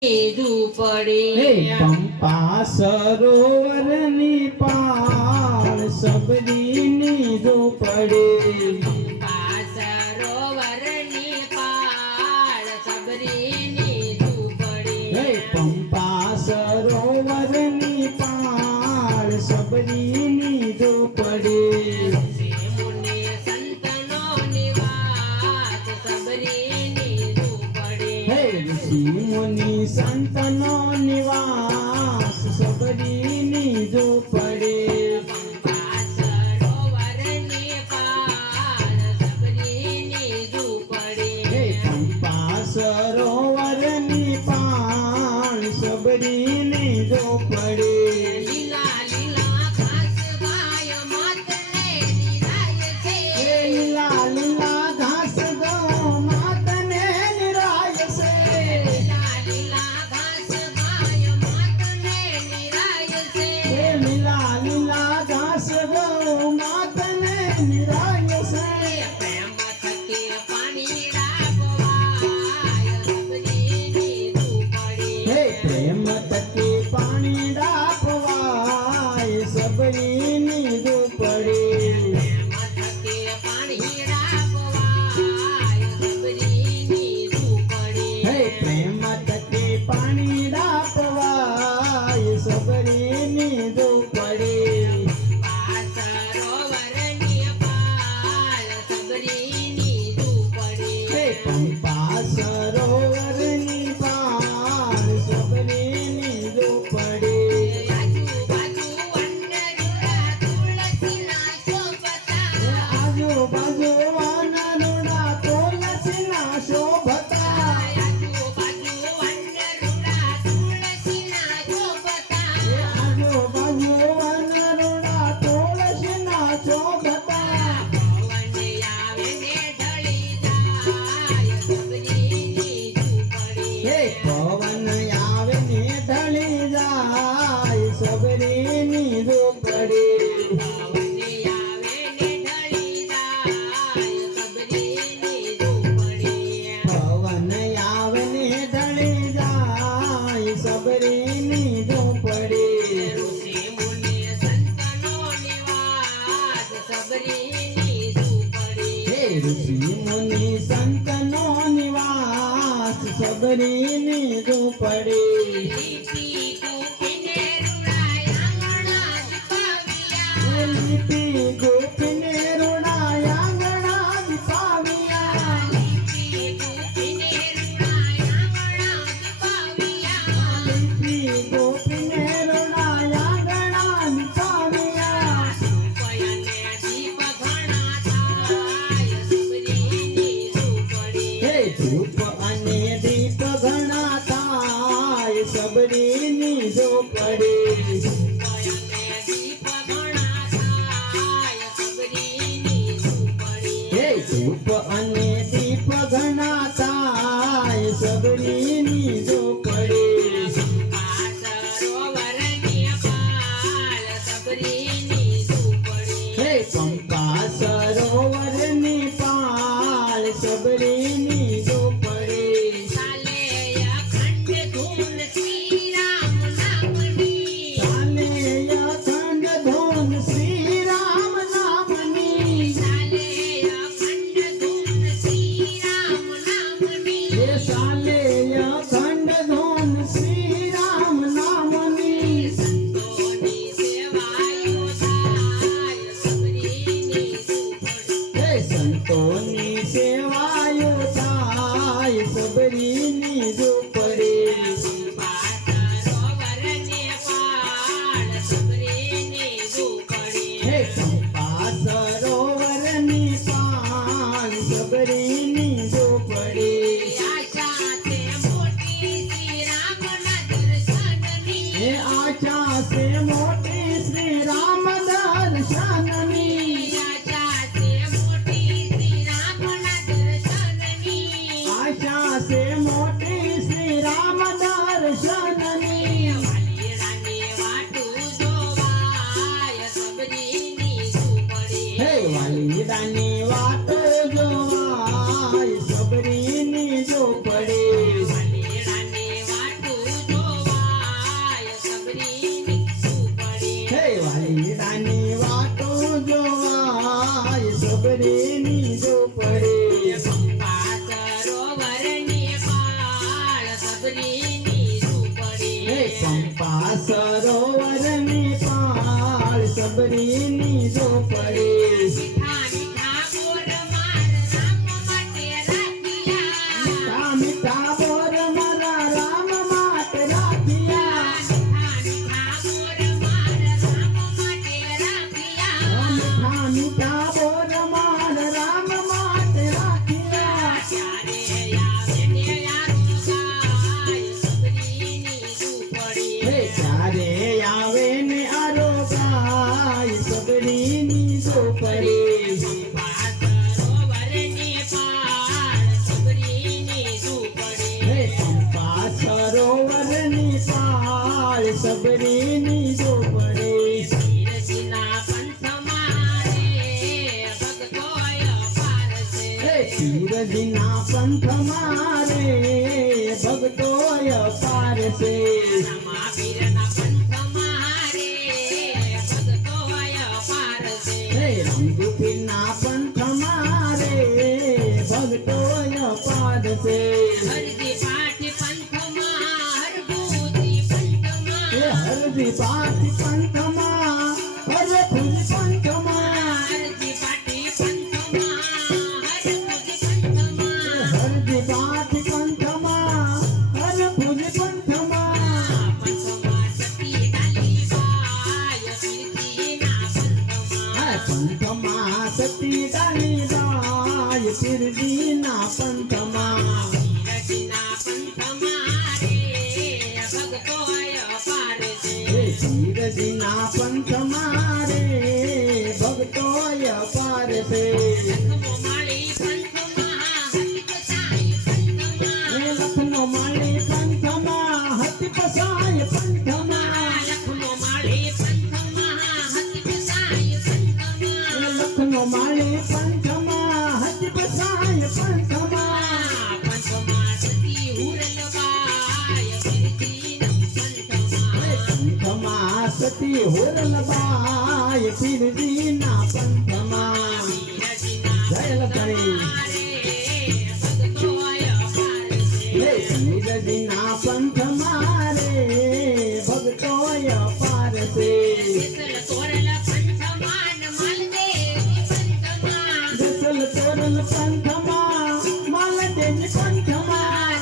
પડે પંપા સરોવરની પાળ સબરીની પડે પંપા સરોવરની પાળ સબરીની પડે પંપા સરોવરની પાળ સબરીની પડે મુનિ સંતનો નિવાસ સબરીની પડે ઋષિ મુનિ સંતનો નિવાસ સબરીની પડે પંપા સરોવરની પાળ સબરીની પડે પંપા સરોવરની પાળ સબરીની પડે લીલા લીલા ઘાસ ગાય માતને નિરાય છે લીલા લીલા ઘાસ ગો માતને નિરાય છે લીલા લીલા ઘાસ ગાય માતને નિરાય છે લીલા લીલા ઘાસ ગો માતને નિરાય છે પ્રેમ થકી પાણી ડાબવાય સબરીની પડે પ્રેમ તકે પાણી ડાપવાય સબરીની પડે પ્રેમ થકી પાણી ડાબવાય સબરીની પડે પ્રેમ તકે પાણી ડાપવાય સબરીની પડે સરોવરની પાળ સબરીની પડે પંપા સરોવરની પાળ સબરીની પડે આજુબાજુ વનરુડા તુલસીના શોભતા આજુબાજુ વાનરુડા તુલસીના શોભતા આજુબાજુ વનરુડા તુલસીના શોભતા આજુબાજુ વાનરુડા તુલસીના શોભતા પવન આવે ને ઢળી જાય સબરીની પડે પવન આવે ને ઢળી જાય સબરીની પડે પવન આવે ને ઢળી જાય સબરીની પડે પવન આવે ને ઢળી જાય સબરીની પડે ઋષિ મુનિ સંતનો નિવાસ સબરીની પડે ઋષિ મુનિ સંતનો નિવાસ સબરીની પડે લીપી કૂપીને રૂડાય આંગણા દીપાવ્યા લીપી ગોપીને રૂડાયા આંગણા દીપાવ્યા લીપી કૂપીને રૂડાય આંગણા દીપાવ્યા લીપી ગોપીને રૂડાયા આંગણા દીપાવ્યા રૂપયને દીપ ઘણા થાય સબરીની પડે ધૂપ અને દીપ ઘણા થાય સબરીની પડે રૂપયને દીપ ઘણા થાય સબરીની પડે ધૂપ અને દીપ ઘણા થાય સબરીની પડે સરોવરની પાળ સબરીની પડે પંપા સરોવરની પાળ સબરીની પડે ચાલે અખંડ ધૂન શ્રી રામ નામની ચાલે અખંડ ધૂન શ્રી રામ નામની ચાલે અખંડ ધૂન શ્રી રામ નામની ચાલે અખંડ ધૂન શ્રી રામ નામની સંતોની સેવાયો થાય સબરીની પડે સંતોની સેવાયો થાય સબરીની પડે સરોવરની પાળ સબરીની પડે પંપા સરોવરની પાળ સબરીની પડે આશા તે મોટી શ્રી રામના દર્શનની આશા છે મોટી શ્રી રામ દર્શનની આશા તે મોટી શ્રી રામના દર્શનની આશા છે મોટી શ્રી રામ દર્શનની વાલીરાની વાટું જોવાય સબરીની પડે વાલીડાની વાતો જોવાય સબરીની પડે વાલીરાની વાટું સબરીની ઝૂંપડી. હે પંપા સરોવરની પાળ સબરીની ઝૂંપડી. મીઠા મીઠા બોર માર રામ માટે રાખ્યા. મીઠા બોર મારા રામ માટે રાખ્યા. મીઠા બોર માર રામ માટે રાખ્યા. મીઠા બોર મારા રામ માટે રાખ્યા. ત્યારે આવે ને યારો ગાય સબરીની ઝૂંપડી. હે ત્યારે આવે ને આરો ગાય સબરીની ઝૂંપડી. પંપા સરોવરની પાળ સબરીની ઝૂંપડી. હે પંપા સરોવરની પાળ સબરીની ઝૂંપડી. પીરજીના પંથમાં રે ભગતોય પાર છે. હે પીરજીના પંથમાં રે ભગતોય પાર છે. રામા પીરના પંથમાં રે ભગતોય પાર છે. હે રામજીના પંથમાં રે ભગતોય પાર છે. હરજી પાઠી પંથમાં હરભૂતિ પંથમાં. હે હરજી પાઠી પંથમાં હરભુજ પંથમાં. હરજી પાઠી પંથમાં હરભૂતિ પંથમાં. હરજી પાઠી પંથમાં હરભુજ પંથમાં. પંથમાં સતી ડાલીબાઈ પીરજીના પંથમાં. પંથમાં સતી ડાલીબાઈ પીરજીના પંથમાં. પીરજીના પંથમાં રે ભગતોય પાર છે. હે પીરજીના પંથમાં રે ભગતોય પાર છે. લખમો માળી પંથમાં હતી પસાઈ પંથમાં. હે લખનો માળી પંથમાં હતી પસાય પંથમાં. લખમો માળી પંથમાં હતી પસાઈ પંથમાં. લખનો માળી પંથમાં હતી પસાય પંથમાં. પંથમાં સતી હુરલબાઈ પીરજીના પંથમાં. પંથમાં સતી હોરલબાઈ પીરજીના પંથમાં. જય લખણી. હે પીરજીના પંથમાં રે ભગતોય પાર છે. જસલ તોરલ પંથમાં માલદેવી પંથમાં.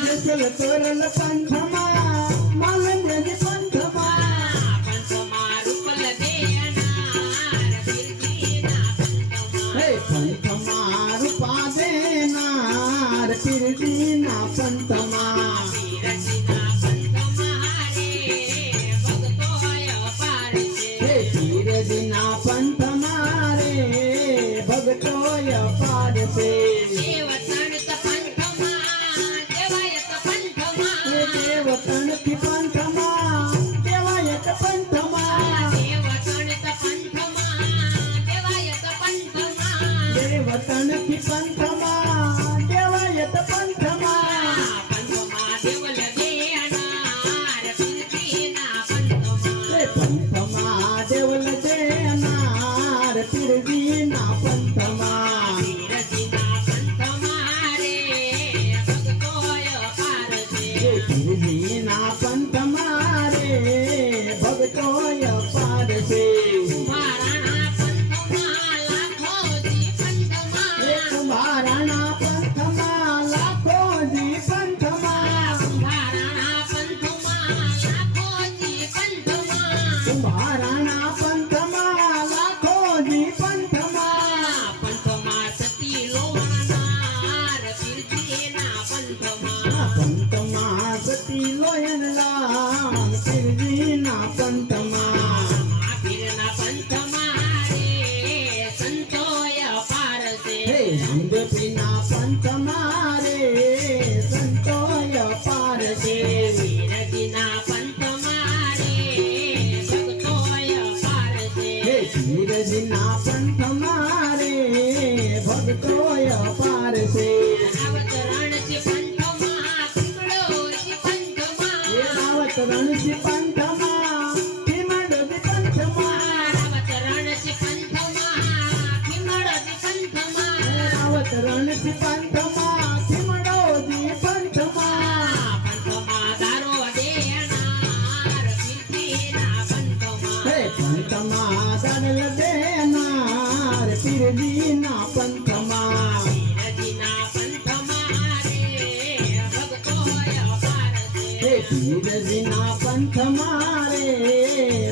જસલ તોરલ પંથમાં માલદેવી પંથમાં. હે પંથમાં રૂપા દેનાર પીરજીના પંથમાં. હે પીરજીના પંથમાં રે ભગતોય પાર છે. હે દેવતણથી પંથમાં દેવાયત પંથમાં. દેવતણથી પંથમાં દેવાયત પંથમાં. હે પંથમાં દેવલ દેનાર પીરજીના પંથમાં. હે પીરજીના પંથમાં રે ભગતોય પાર છે. હે કુંભારાના પંથમાં લાખોજી પંથમાં. કુંભારાના પંથમાં લાખોજી પંથમાં. પંથમાં સતી લોયન લાલ પીરજીના પંથમાં. હે રામદેવના પંથમાં રે સંતોય પાર છે. હે ધીરજના પંથમાં રે ભગતોય પાર છે. હે રાવત રણજી પંથમાં ભીમડોજી પંથમાં. રાવત રણજી જી પંથમાં ધીમડોજી પંથમાં પંથમાં દારો દેનાર પીરજીના પંથમાં હે પંથમાં દાડલ દેનાર પીરજીના પંથમાં પીરજીના પંથમાં રે ભક્તો અપાર છે હે પીરજીના પંથમાં રે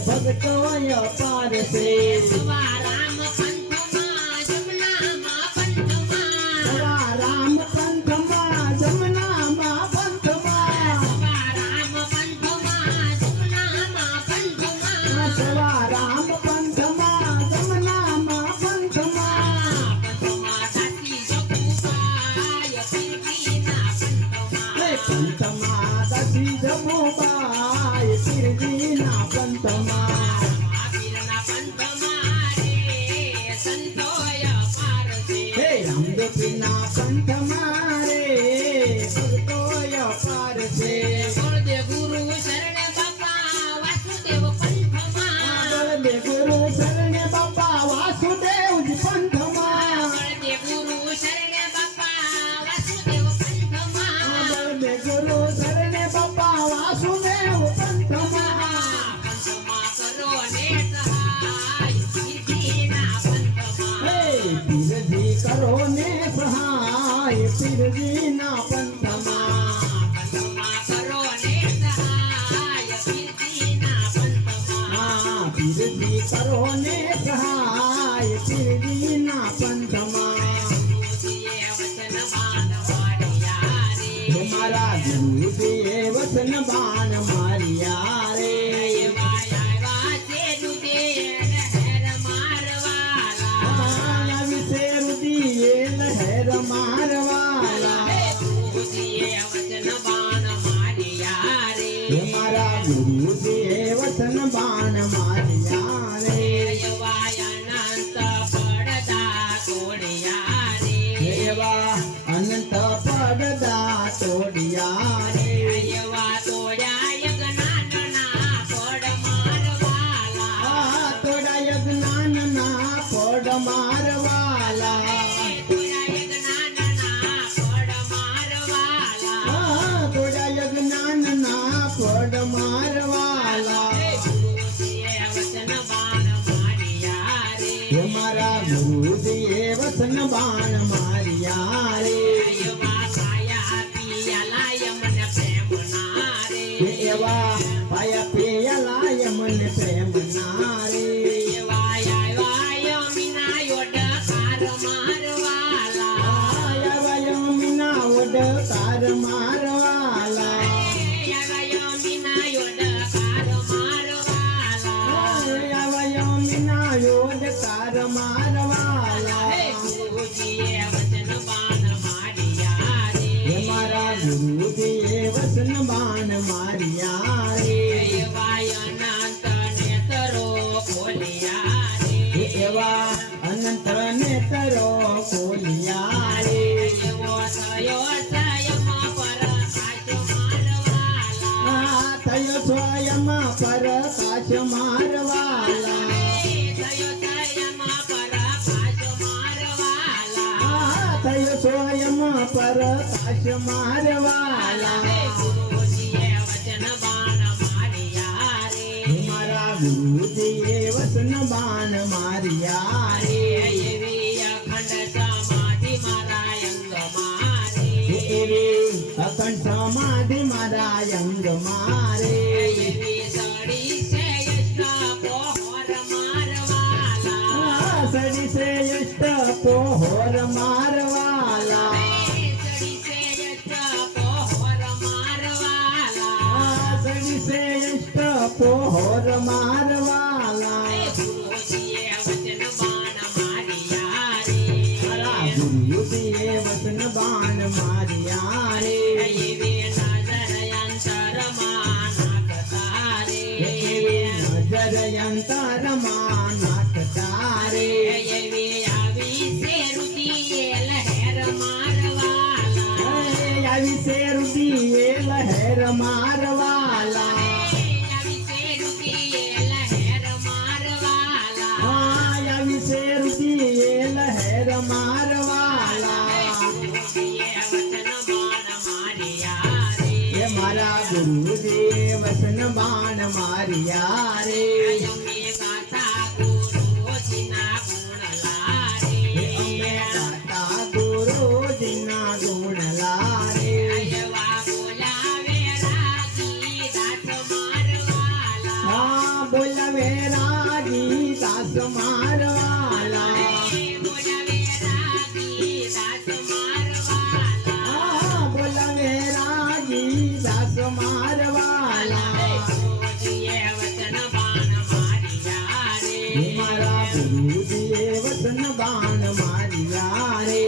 ભક્તો અપાર છે સવારામ પંથમાં જમનામાં પંથમાં સવારામ પંથમાં જમનામાં પંથમાં સવારામ પંથમાં જમનામાં પંથમાં સવારામ પંથમાં જમનામાં પંથમાં પંથમાં સાચી જપુપાય પીરજીના પંથમાં હે પંથમાં દાસી જમોબાઈ પીરજીના પંથમાં મહાવીરના પંથમાં રે સંતોય અપાર છે હે રામદેવના પંથમાં રે ભક્તોય અપાર છે બળદેવ ગુરુ શરણે બાપા વાસુદેવ પંથમાં બળદેવ ગુરુ શરણે બાપા વાસુદેવજી પંથમાં બળદેવ ગુરુ શરણે બાપા વાસુદેવ પંથમાં બળદેવ ગુરુ શરણે બાપા વાસુદેવ પંથમાં પંથમાં કરો ને સહાય પીરજીના પંથમાં હે પીરજી કરો ને સહાય પીરજીના પંથમાં પંથમાં કરો ને સહાય પીરજીના પંથમાં હા પીરજી કરો ને સહાય પીરજીના પંથમાં ગુરુજીએ વચન માનવાડિયા રે હે મારા ગુરુજીએ વચન બાણ માર્યા રે એવા આવ્યા છે દુધે લહેર મારવાલા આયા વિશે રુદીએ લહેર મારવાલા ગુરુજીએ વચન બાણ માર્યા રે હે મારા ગુરુજીએ વચન બાણ માર્યા રે એવા અનંત પડદા તોડ્યા રે એવા અનંત પડદા તોડ્યા રે એવા તોડ્યા યજ્ઞાનના પડ મારવાલા આ તોડાય જ્ઞાનના પડ મારવાલા તોડ્યા યજ્ઞાનના પડ મારવાલા આ તોડાય જ્ઞાનના પડ મારવાલા ગુરુજીએ વચન બાણ માર્યા રે હે મારા ગુરુજીએ વચન બાણ માર્યા રે એવા કાયા પિયાલા યમને પ્રેમના રે હે એવા પાયા પેયલાય મને પ્રેમ નારે એવા આવ્યા યમિના યોડકાર મારવાલા આયા યમિના ઓડકાર મારવાલા એવા યમિના યોડકાર મારવાલા આયા યમિના ઓડકાર મારવાલા ગુરુજીએ વચન બાણ માર્યા રે હે મારા ગુરુજીએ વચન બાણ માર્યા રે એવા અનંત નેતરો ખોલ્યા હે રે એવા અનંત નેતરો ખોલ્યા રે એવો થયો સાયમાં પરકાશ મારવાલા આ થયો સ્વયં પરકાશ મારવાલા થયો સાયમાં પરકાશ મારવાલા આ થયો સ્વયં પરકાશ મારવાલા ગુરુજીએ વચન બાણ માર્યા રે હે મારા ગુરુજીએ વચન બાણ માર્યા રે એવી અખંડ સમાધિ મારા અંગ મારે હે એવી અખંડ સમાધિ મારા અંગ મારે એવી સડી છે યષ્ટ પહોર મારવાલા આ સડી સે યષ્ટ પોહોર મારવાલા સડી છે યષ્ટ પહોર મારવાલા આ સડી સે યષ્ટ પોહોર મારવાલા ગુરુજીએ વચન બાણ માર્યા રે મારા ગુરુજીએ વચન બાણ માર્યા રે એવી નજર અંતરમાં નાખતા રે એવી નજર અંતરમાં નાખતા રે એવી આવી છે રુદીએ લહેર મારવાલા આવી સે રુદીએ લહેર મારવાલા આવી છે રુદીએ લહેર મારવાલા આવી સે રુદીએ લહેર મારવાલા ગુરુદેવ વસન બાણ માર્યા રે અમે ગાતા ગુરુજીના ગુણ લારે અમે ગાતા ગુરુજીના ગુણ લારે એવા બોલાવે રાજી દાસ મારવાલા હા બોલવે રાજી દાસ મારવાલા બોલાવે રાજી દાસ મારવાલા હા બોલવે રાજી દાસ મારવાલા ગુરુજીએ વચન બાણ માર્યા રે મારા ગુરુજીએ વસન બાણ માર્યા રે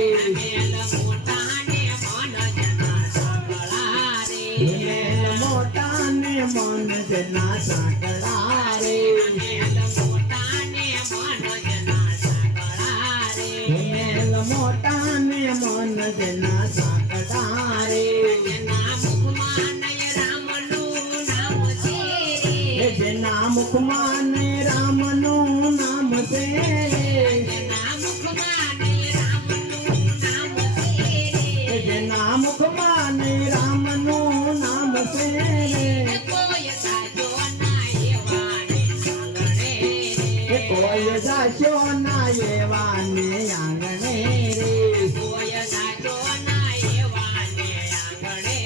મેલ મોટાને મન જના સકળા રે મેલ મોટા ને મન જના સાંકળા રે મેલ મોટાને મન જના સકળા રે મેલ મોટા ને મન જના સાંકળા રે જેના મુખમાં નય રામનું નામ છે એ જેના મુખમાં ને રામનું નામ છે જેના મુખમાં નય રામનું નામ છે એ જેના મુખમાં ને રામનું નામ છે કોઈ સાચો ના એવા ને સાંગણે એ કોઈ જાશો ના એવા ને આંગણે રે કોઈ સાચો ના એવા ને આંગણે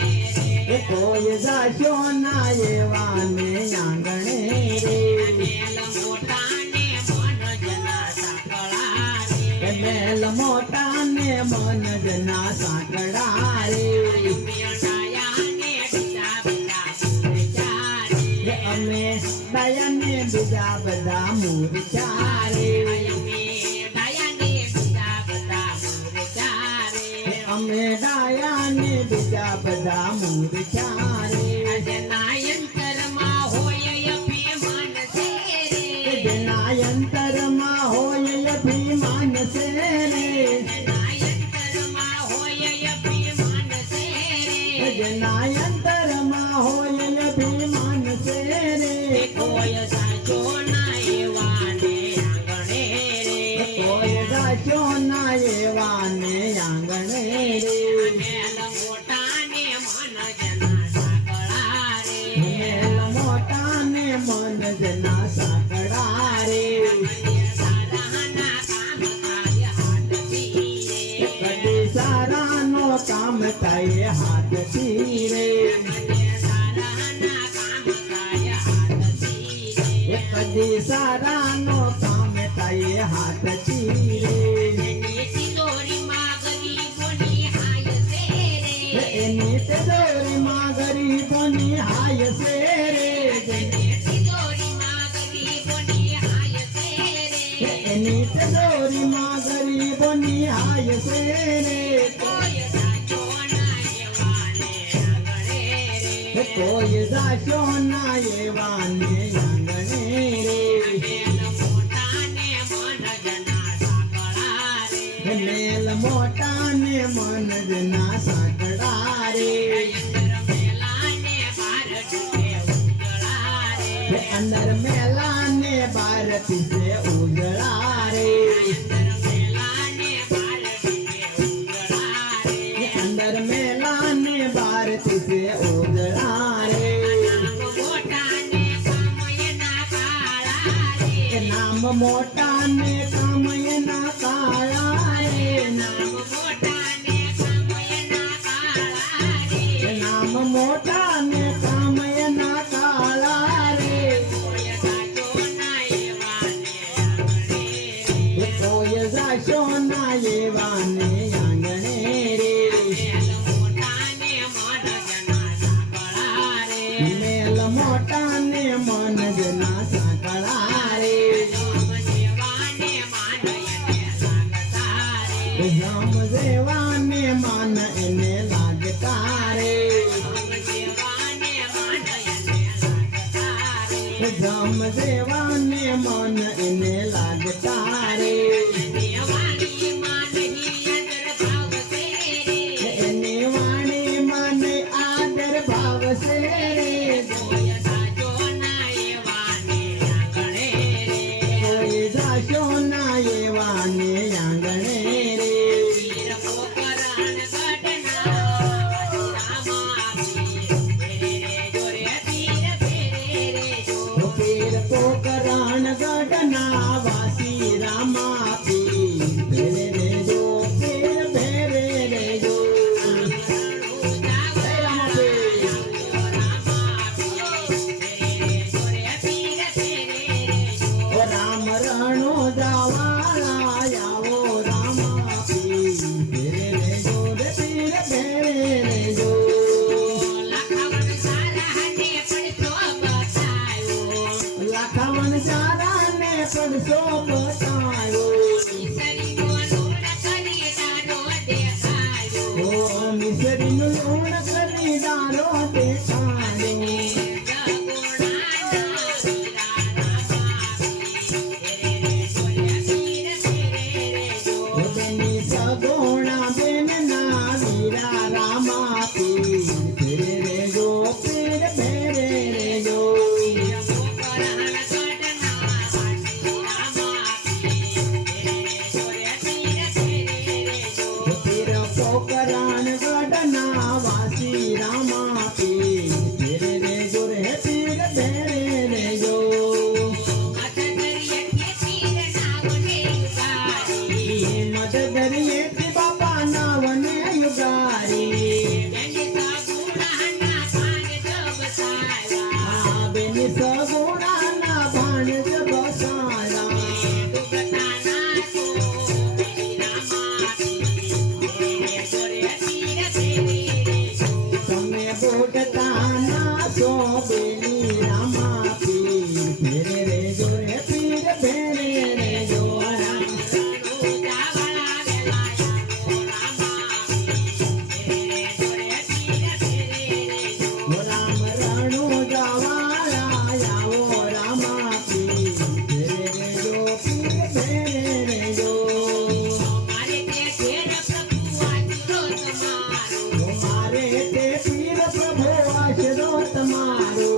એ કોઈ જાશો ના એવા ને આંગણે રે મેલ મોટાને મન જના સાંકળા એ મેલ મોટા ને મન જના સાંકળા રે મેળાયાને બીજા બધા વિચારે એ અમે દયાને બીજા બધા મૂર્છા રે દયાને બીજા બધા વિચારે એ અમે દયાને બીજા બધા મૂર્છા રે જેના અંતરમાં હોય અભિમાન છે એ રે જેના અંતરમાં હોય અભિમાન છે રે જેના અંતરમાં હોય અભિમાન છે એ રે જેના અંતરમાં હોય અભિમાન છે રે કોઈ સાચો ના એવા ને આંગણે રે કોઈ જાશો ના એવા ને આંગણે રે મેલ મોટાને મન જના સાંકળા રે મેલ મોટા ને મન જના સાંકળા રે સારાના કામ થાય હાથથી રે કદી સારાનો કામ થાય હાથથી રે સારાના કામ થાય હાથથી રે કદી સારાનો કામ થાય હાથથી રે એની તિજોરીમાં ગરીબોની હાય છે રે એની તિજોરીમાં ગરીબોની હાય છે રે એની તિજોરીમાં ગરીબોની હાય છે રે એની તિજોરીમાં ગરીબોની હાય છે રે કોઈ સાચો ના એવા ને આંગણે રે કોઈ જાશો ના એવા ને આંગણે રે મેલ મોટાને મન જના સાંકળા રે મેલ મોટા ને મન જના સાંકળા રે મેલાને બાર ડૂબે ઉજળા રે અંદર મેલા ને ભારત છે ઉજળા રે મેલાને બાર ડૂબે ઉજળા રે અંદર મેલા ને ભારત છે ઉજળા રે નામ મોટાને કામયના કાળા રે નામ મોટા ને કામયના કાળા રે નામ મોટાને કામયના કાળા રે નામ મોટા ને કામયના કાળા રે કોઈ સાચો ના એવા ને આંગણે કોઈ જાશો ના એવા ને આંગણે રે મેલ મોટાને મન જના સાંકળા રે મેલ મોટા ને મન જના સાંકળા રે રામ દેવાને માનયને લાગતા રે રામ દેવાને માન એને લાગતા રે રામ દેવાને માનયને લાગતા રે રામ દેવાને મન એને લાગતા રે દેવાની માં નહીં અદર ભાવ છે રે એની વાણીમાં ને આદર ભાવ છે રે કોઈ સાચો ના એવા ને આંગણે રે કોઈ જાશો ના એવા ને આંગણે રે વીર પોકરણ ઘટના રામા પીર રે સો બતાયો ઈસરીનો લૂણ કરી દાડો દેખાયો ઓ મિસરીનું લૂણ કરી દારો દેખાયો તેની સગુણા બેન ના વીરા રામા પીર ફેરે રે જો પીર ફેરે રે જો પીર પોકરાણ ગઢના વાસી રામા પીર ફેરે રે જો રે પીર ફેરે રે જો મદ દરિયેથી બાપા નાવને યુગારી આ બેની સગુણાના ભાણ જ બસાયા તમે બોડતા ના સો બેની રામા પીર ફેરે રે જો રે પીર ફેરે રે જો રામ રણુ જવાળા આવો રામા પીર ફેરે રે જો પીર ફેરે રે જો મારે તે પીર પ્રભુ આશરો તમારો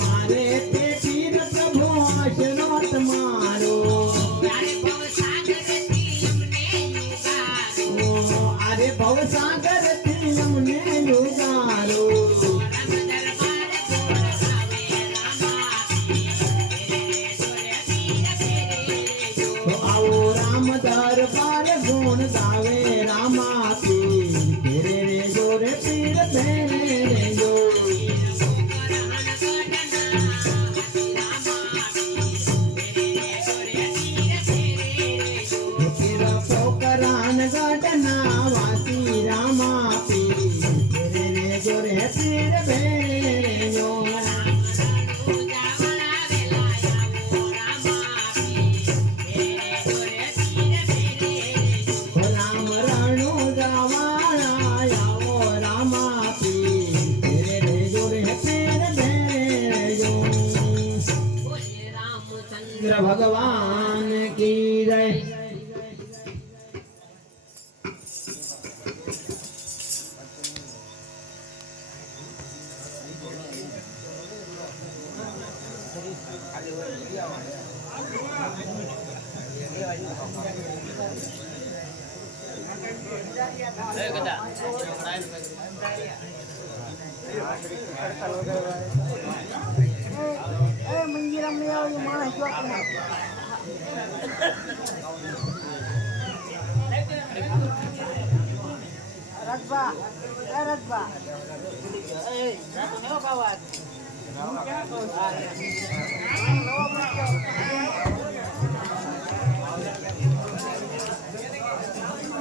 મારે તે પીર પ્રભુ આશરો તમારો અરે ભવસાગર થી અમને યુગારો આવો રામ દરબાર ગુણ ગાવે રામા પીર ફેરે રે જો રે પીર ફેરે રે જો પીર પોકરાન ગઢના વાસી રામા પીર ફેરે રે જો રે પીર ફેરે રે જો રામ રણુ જવાળા આવો રામા પીર ફેરે રે જો રે પીર ફેરે રે જો ચંદ્ર ભગવાન કી જય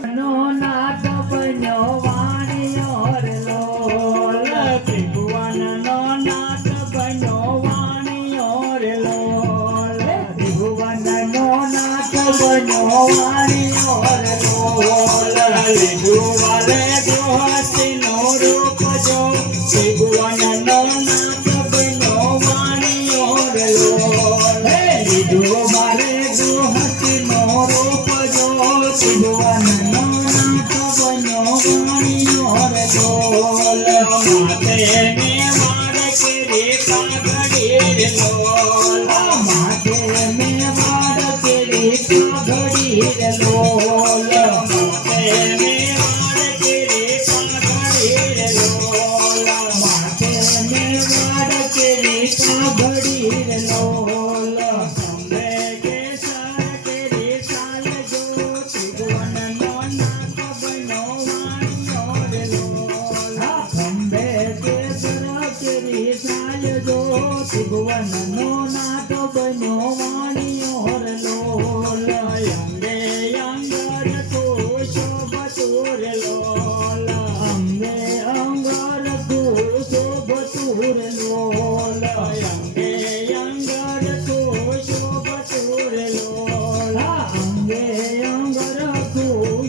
નો નાથ બન્યો વાણિયો રે લોલ ત્રિભુવન નો નાથ બન્યો વાણિયો રે લોલ ત્રિભુવન નો નાથ બન્યો વાણિયો રે લોલ લીધુ વાલે ગૃહસ્થી નો રૂપ જો ત્રિભુવન નો નાથ બન્યો વાણિયો રે લોલ લીધુ વાલે ગૃહસ્થી નો રૂપ જો ત્રિભુવન નો નાથ બન્યો વાણિયો રે લોલ માતે ને વાડ કેરે કાગડી રે લોલ માતે ને વાડ કેરે કાગડી રે લોલ માતે ને વાડ કેરે કાગડી રે લોલ માતે ને વાડ કેરે કાગડી રે લોલ સંભે કે સર કેરે સાલ જો ત્રિભુવન નો નાથ બન્યો વાણિયો રે લોલ સંભે કે સર કેરે સાલ જો ત્રિભુવન નો નાથ બન્યો વાણિયો રે લોલ અંગે અંગર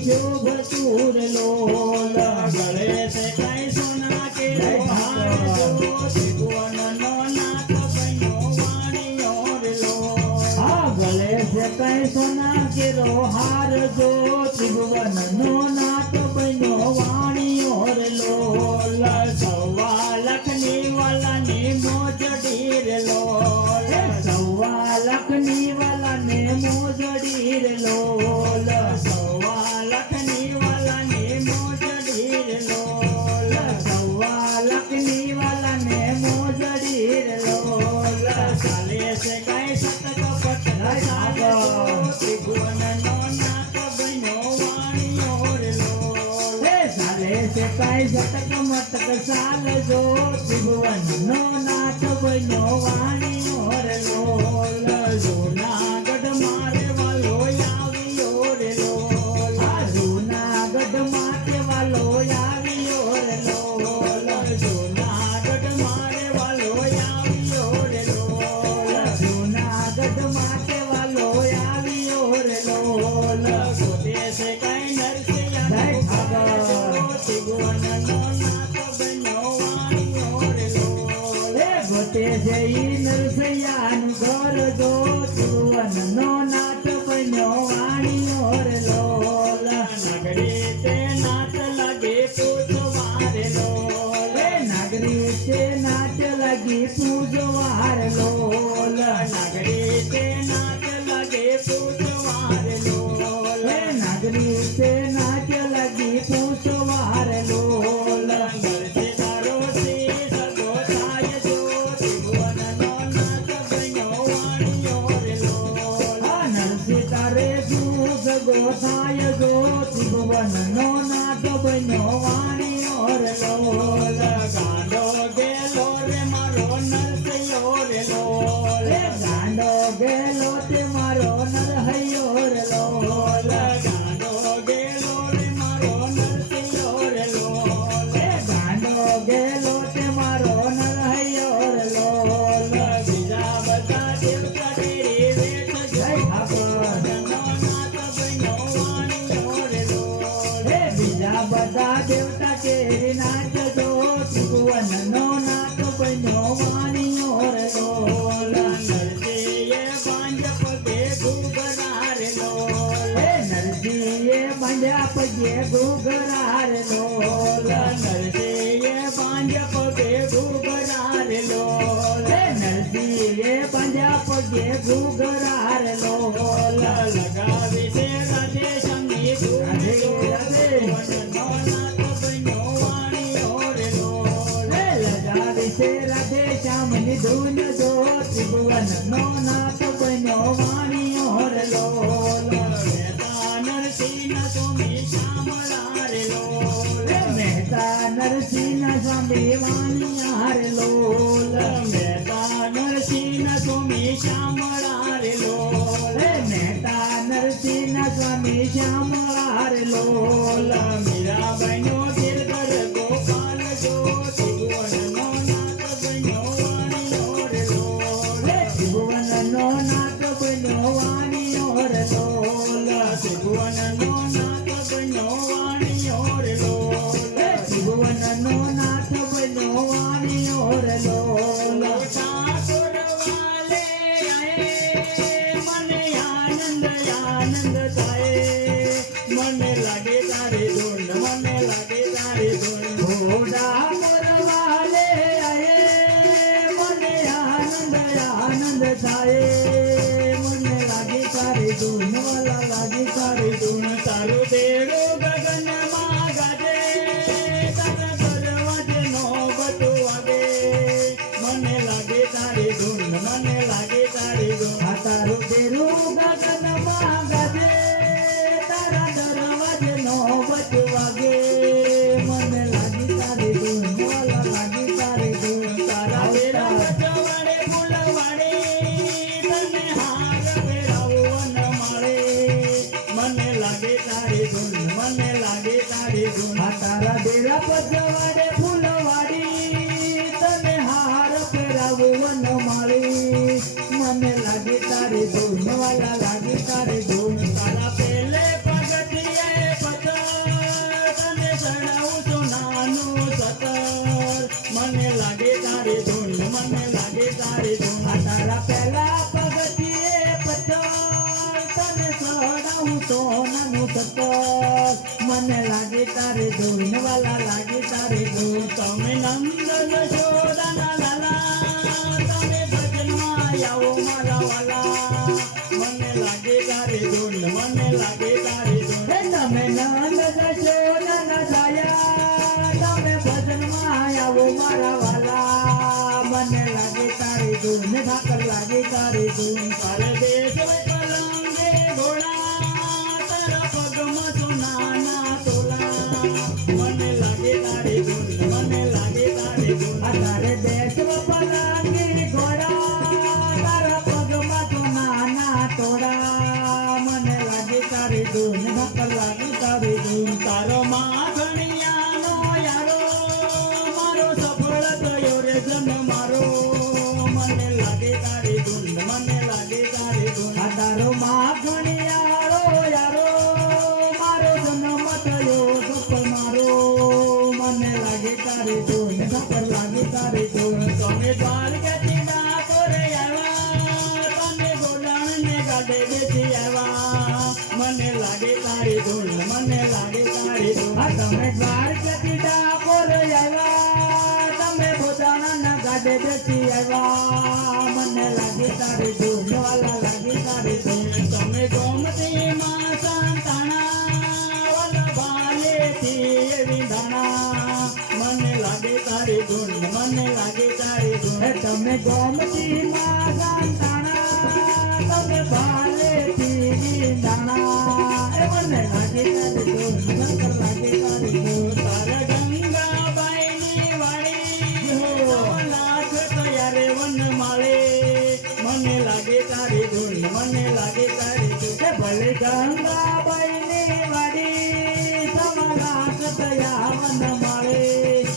શોભતું રે લોલ ગળે છે કઈ સોના કે હાર જો ત્રિભુવનનો નાથ બન્યો વાણિયો રે લોલ હા ગળે છે કઈ સોના કેરો હાર જો ત્રિભુવનનો નાથ બન્યો વાણિયો રે લોલ સવા લખની વાલાની મોજડી રે લોલ સવા લાખની વાલાને મોજડી રે લોલ સવા લખની વાલાની મોજડી રે લોલ સવા લાખની વાલાને મોજડી રે લોલ ચાલે છે કઈ સતત પટ ચાલે ત્રિભુવનનો નાથ બન્યો વાણિયો રે લોલ હે ચાલે છે કાંઈ ઝટક મટક ચાલ જો ત્રિભુવનનો નાથ બન્યો વાણિયો રે લોલ જૂનાગઢ મારે વાલો આવ્યો રે લોલ આ જૂનાગઢ માટે વાલો આવ્યો રે લોલ જૂનાગઢ મારે વાલો આવ્યો રે લોલ જૂનાગઢ માટે વાલો આવ્યો રે લોલ ગોતે છે કઈ નરસિંહ ત્રિભુવનનો નાથ બન્યો વાણિયો રે લોલ હે ગોતે જઈ નરસૈયાનું ઘર જો ત્રિભુવનનો નાથ બન્યો વાણિયો રે લોલ નગરી તે નાથ લાગે પૂછવા રે લોલ હે નાગરી તે નાચ લાગી પૂજવાર લોલ નગરી તે નાથ લાગે પૂછવા રે લોલ હે નાગરી તે નાચ લાગી પૂજવાર લોલ નરસિંહ તારો શ્રી સગો થાય જો ત્રિભુવનનો નાથ બન્યો વાણિયો રે લોલ આ નરસિંહ તારે શું સગો થાય જો ત્રિભુવનનો નાથ બન્યો વાણિયો રે લોલ ગાંડો ગેલો રે મારો નરસિંહો રે લોલ હે ગાંડો ગેલો તે મારો નરહૈયો રે લોલ ગાંડો ગેલો રે મારો નરસિંહો રે લોલ હે ગાંડો ગેલો તે મારો નરહૈયો રે લોલ બીજા બધા દેવતા તેરી વેઠ જય ઠાકોર જનો નાથ બન્યો વાણિયો રે લોલ હે બીજા બધા દેવતા કેરી નાચ જો ત્રિભુવનનો નાથ બન્યો વાણિયો રે લોલ નરસિંહે પાંજ પગે ઘૂઘરા રે લોલ હે નરસિંહે બાંધ્યા પગે ઘૂઘરા રે લોલ નરસિંહે પાંજ પગે ઘૂઘરા રે લોલ હે નરસિંહે બાંધ્યા પગે ઘૂઘરા રે લોલ લગાવી છે રાધે શમી રાધે રાધે. વનનો નાથ બન્યો વાણિયો રે લોલ હે લગાવી છે રાધે શ્યામની ધૂન જો ત્રિભુવનનો નાથ બન્યો વાણિયો રે લોલ મહેતા નરસિંહ સ્વામી શ્યામળા રે લોલ હે મહેતા નરસિંહ સ્વામી વાણિયા રે લોલ મહેતા નરસિંહ સ્વામી શ્યામળા રે લોલ હે મહેતા નરસિંહ સ્વામી શ્યામળા રે લોલ મીરાબાઈનો દિલબર ગોપાલ જો ત્રિભુવનનો નાથ બન્યો વાણિયો રે લોલ હે ત્રિભુવનનો નાથ બન્યો વાણિયો રે લોલ ત્રિભુવનનો નાથ બન્યો વાણિયો રે લોલ હે ત્રિભુવનનો નાથ બન્યો વાણિયો રે લોલ ઠાકોર વાલે આયે મને આનંદ આનંદ થાય મને લાગે તારી ધૂન મને લાગે તારી ધૂન ઘોડા મોરવાલે આયે મને આનંદ આનંદ થાય મને લાગી તારી ધૂન વાલા લાગી તારી ધૂન તારું દેડું ગગનમાં ગાજે તારા દરવાજે નોબત વાગે મને લાગે તારી ધૂન મને લાગે તારી ધૂન આ તારું તેરું ગગનમાં ગાજે તારા દરવાજે નોબત વાગે મને લાગી તારી ધૂન વાલા લાગી તારી ધૂન તારા પેલા વચવાડે ફૂલવાડે તને હાર પહેરાવન માળે મને લાગે તારી ધૂન મને લાગે તારી ધૂન આ તારા ડેરા પજવાડે ફૂલવાડી તને હાર પહેરાવન માળી મને લાગી તારી ધૂન વાલા લાગી તારી ધૂન તારા પેલે પગથિયે વાલાનું સતત મને લાગે તારે ધૂન વાલા લાગે તારે ધૂન તમે નંદ યશોદાના લાલા તમે ભજનમાં આવો મારા વાલા મને લાગે તારે ધૂન મને લાગે તારે ધૂન હે તમે નંદ જશોદાના છાયા તમે ભજનમાં આવો મારા વાલા મને લાગે તારી ધૂન ઠાકર લાગે તારી ધૂન તારે દેશ પલંગે ઘોડા તારા પગમાં સોનાના તોલા મને લાગે તારે ધૂન મને લાગે તારે ધૂન આ તારે દેશમાં પલાંગી ઘોડા તારા પગમાં તો નાના તોડા મને લાગે તારી ધૂન ઠાકર લાગે તારી ધૂન તારો માખણિયાનો યારો મારો સફળ થયો રે જન્મ મારો મને લાગે તારી ધૂન મને લાગે તારી ધૂન આ તારો માખણિયાળો યારો મારો જન્મ થયો સફળ મારો મને લાગે તારી ધૂન ઠાકર લાગે તારી ધૂન તમે દ્વારકાથી ડાકોર આવ્યા તમે ગોડાણને ગાડે બેસી આવ્યા મને લાગે તારી ધૂન મને લાગે તારી ધૂન આ તમે દ્વારકાથી ડાકોર આવ્યા તમે પોતાના ગાડે બેસી આવ્યા મને લાગે તારી ધૂન વાલા લાગે તારી ધૂન તમે ગોમતીમાં સંતાણા વલ્લભાલેથી એવી ધાણા મને લાગે તારી ધૂન મને લાગે તારી ધૂન હે તમે ગોમતીમાં સંતાણા તમે ભાલેથી વિંધાણા એ મને લાગે તારી ધૂન શંકર લાગે તારી ધૂન તારા ગંગાબાઈની વાડી લાખ તયારે વન માળે મને લાગે તારી ધૂન મને લાગે તારી ધૂન હે ભલે ગંગાબાઈની વાડી તમારા કતયા વન માળે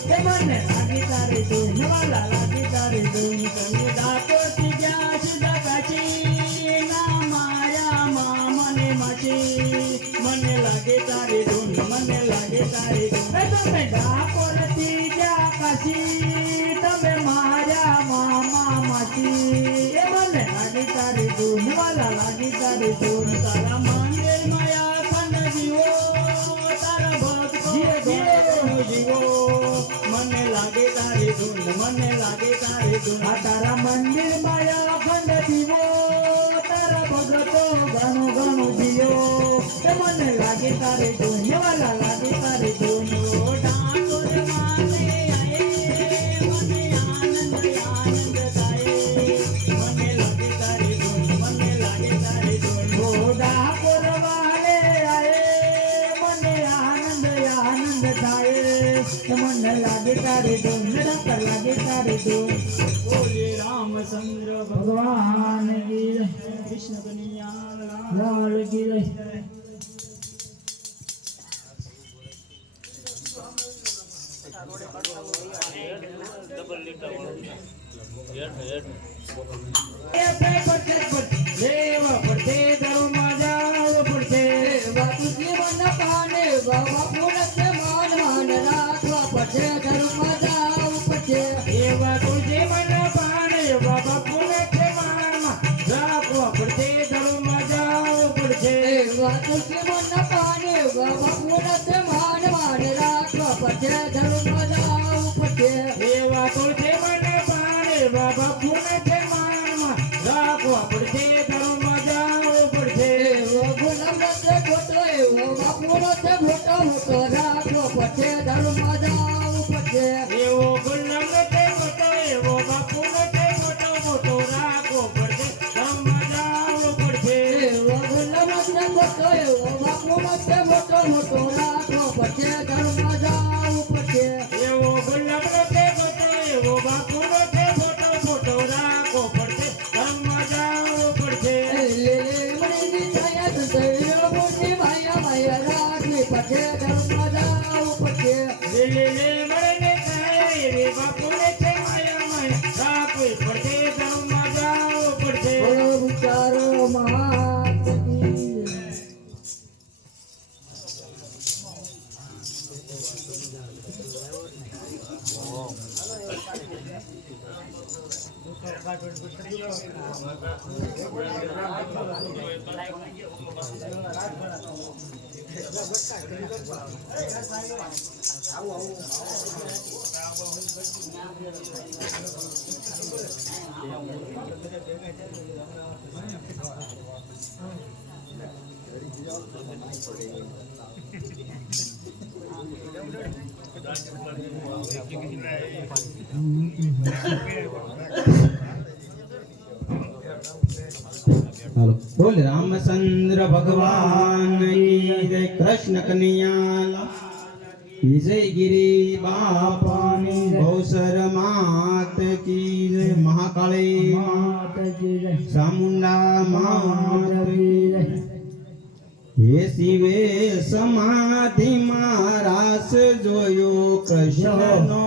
એ મને લાગે તારી ધૂન વાલા લાગે તારી ધૂન તમે ડાકોરથી ગયા સીધા કાશી ના માયામાં મને માછી મને લાગે તારી ધૂન મને લાગે તારી ધૂન એ તમે ડાકોરથી ગયા કાશી તમે માર્યા મામા માસી એ મને લાગે તારી ધૂન વાલા લાગે તારી ધૂન તારા મંદિર માયા ખંડ જીવો તારા ભક્તો જીવો, જીવો મને લાગે તારી ધૂન મને લાગે તારી ધૂન આ તારા મંદિર માયા ખંડ દીવો તારા ભગતો ઘણું ઘણું જીવો એ મને લાગે તારી ધૂન વાલા લાગે તારી ધૂન ડાકોર માને આયે મને આનંદ આનંદ થાય મને લાગે તારી ધૂન મને લાગે તારી ધૂન ઘોડા કોરવાલે આયે મને આનંદ આનંદ થાય મને લાગે તારી ધૂન ઠાકર લાગે તારી ધૂન બોલે રામચંદ્ર ભગવાન કી જય, કૃષ્ણ કનૈયા લાલ કી જય. દેવા પડશે ધર્મમાં જાવ પડશે બાપુજી મને પાને બાપુને માન માન રાખવા પડશે ધર્મમાં જાવું પડશે એવા તુલસી મને પાને બાબા પુને છે માનમાં રાખવા પડશે ધર્મમાં જાવ પડશે બાપુજી મને પાને બાપુને માન માન રાખવા પડશે ધર્મમાં જાવું પડશે એવા તુલસી મને પાને બાબા પુને છે માનમાં રાખવા પડશે ધર્મમાં જાવ પડશે ગુલામ ખોટો એવો બાપુનો મોટો મોટો રાખવો પડશે ધર્મમાં જાવું પડશે એવો ગુલામ નથી મોટો એવો બાપુ નથી મોટો મોટો રાખવો પડશે ધર્મમાં જાવ પડશે ગુલામ ખોટો એવો બાપુનો મોટો મોટો રાખવો પડશે ધર્મમાં જાવું પડશે એવો ગુલામ નથી મોટો એવો બાપુ નથી મોટો મોટો રાખવો પડશે ધર્મમાં જાવ પડશે મણીની છાયા સંતૈયો મોટી માયા માયા રાખવી પડશે ધર્મમાં જાવું પડશે લે મળને થાય એવી બાપુને છે માયા માયા રાખવી પડશે ધર્મમાં જાવ પડશે બોલો વિચારો મહાત્મજી Thank you. बोल रामचंद्र भगवान की जय, कृष्ण कन्हैया विजय गिरी बापानी, भौसर मात की जय, महाकाली मात की जय, चामुंडा मात की जय। हे शिवे समाधि महारास जोयो कृष्ण नो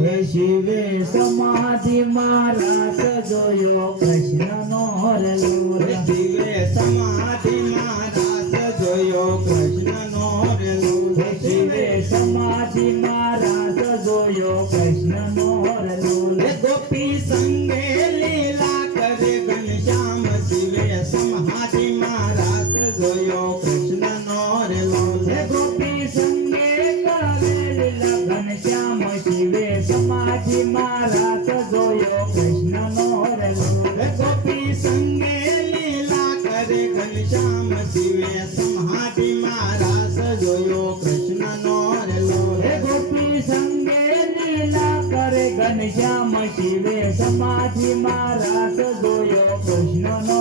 हे शिवे समाधि महाराज जोयो कृष्ण नो लो हे शिवे समाधि महारास जोयो कृष्ण नो हे शिवे समाधि महाराज जोयो कृष्ण नो लो हे गोपी संगे लीला करे घनश्याम, शिवे समाधि महारास जोयो कृष्ण नो हे गोपी संगे करे लीला घनश्याम, शिवे समाधि महाराज जोयो कृष्ण नो हे गोपी संगे लीला करे घनश्याम, शिवे समाधि महारास जोयो कृष्ण नो हे गोपी संगे लीला करे घनश्याम, शिवे समाधि महाराज जोयो कृष्ण नो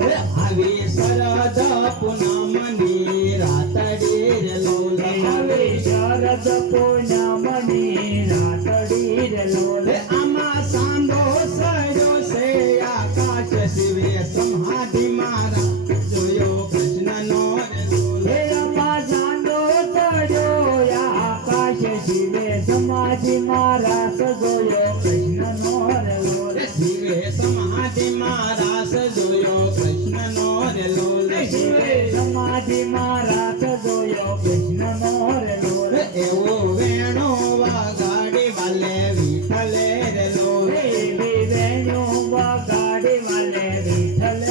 हे आवी शरद पुनमनी रातडीर लोल, हवे शरद पूनमनी रातडीर लोल हे आमा सांदो सयो से आकाश, शिवे समाधि महारास जोयो कृष्ण नो हे अम्मा चांदो चढ्यो या आकाश, शिवे समाधि महाराज जोयो कृष्ण नो लोल शिवे समाधि महारास जोयो कृष्ण नो लोल, शिवे समाधि महाराज जोयो कृष्ण नो लोल एवो वेणो वागाडी वाले विठले रे लोल, देवी वेणु गाड़ी वाले विठल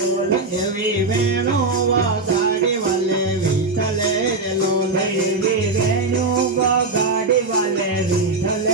लोल एवी वेणो वागाडी वाले विठले रे लोल, देवी वेणु गाड़ी वाले विठल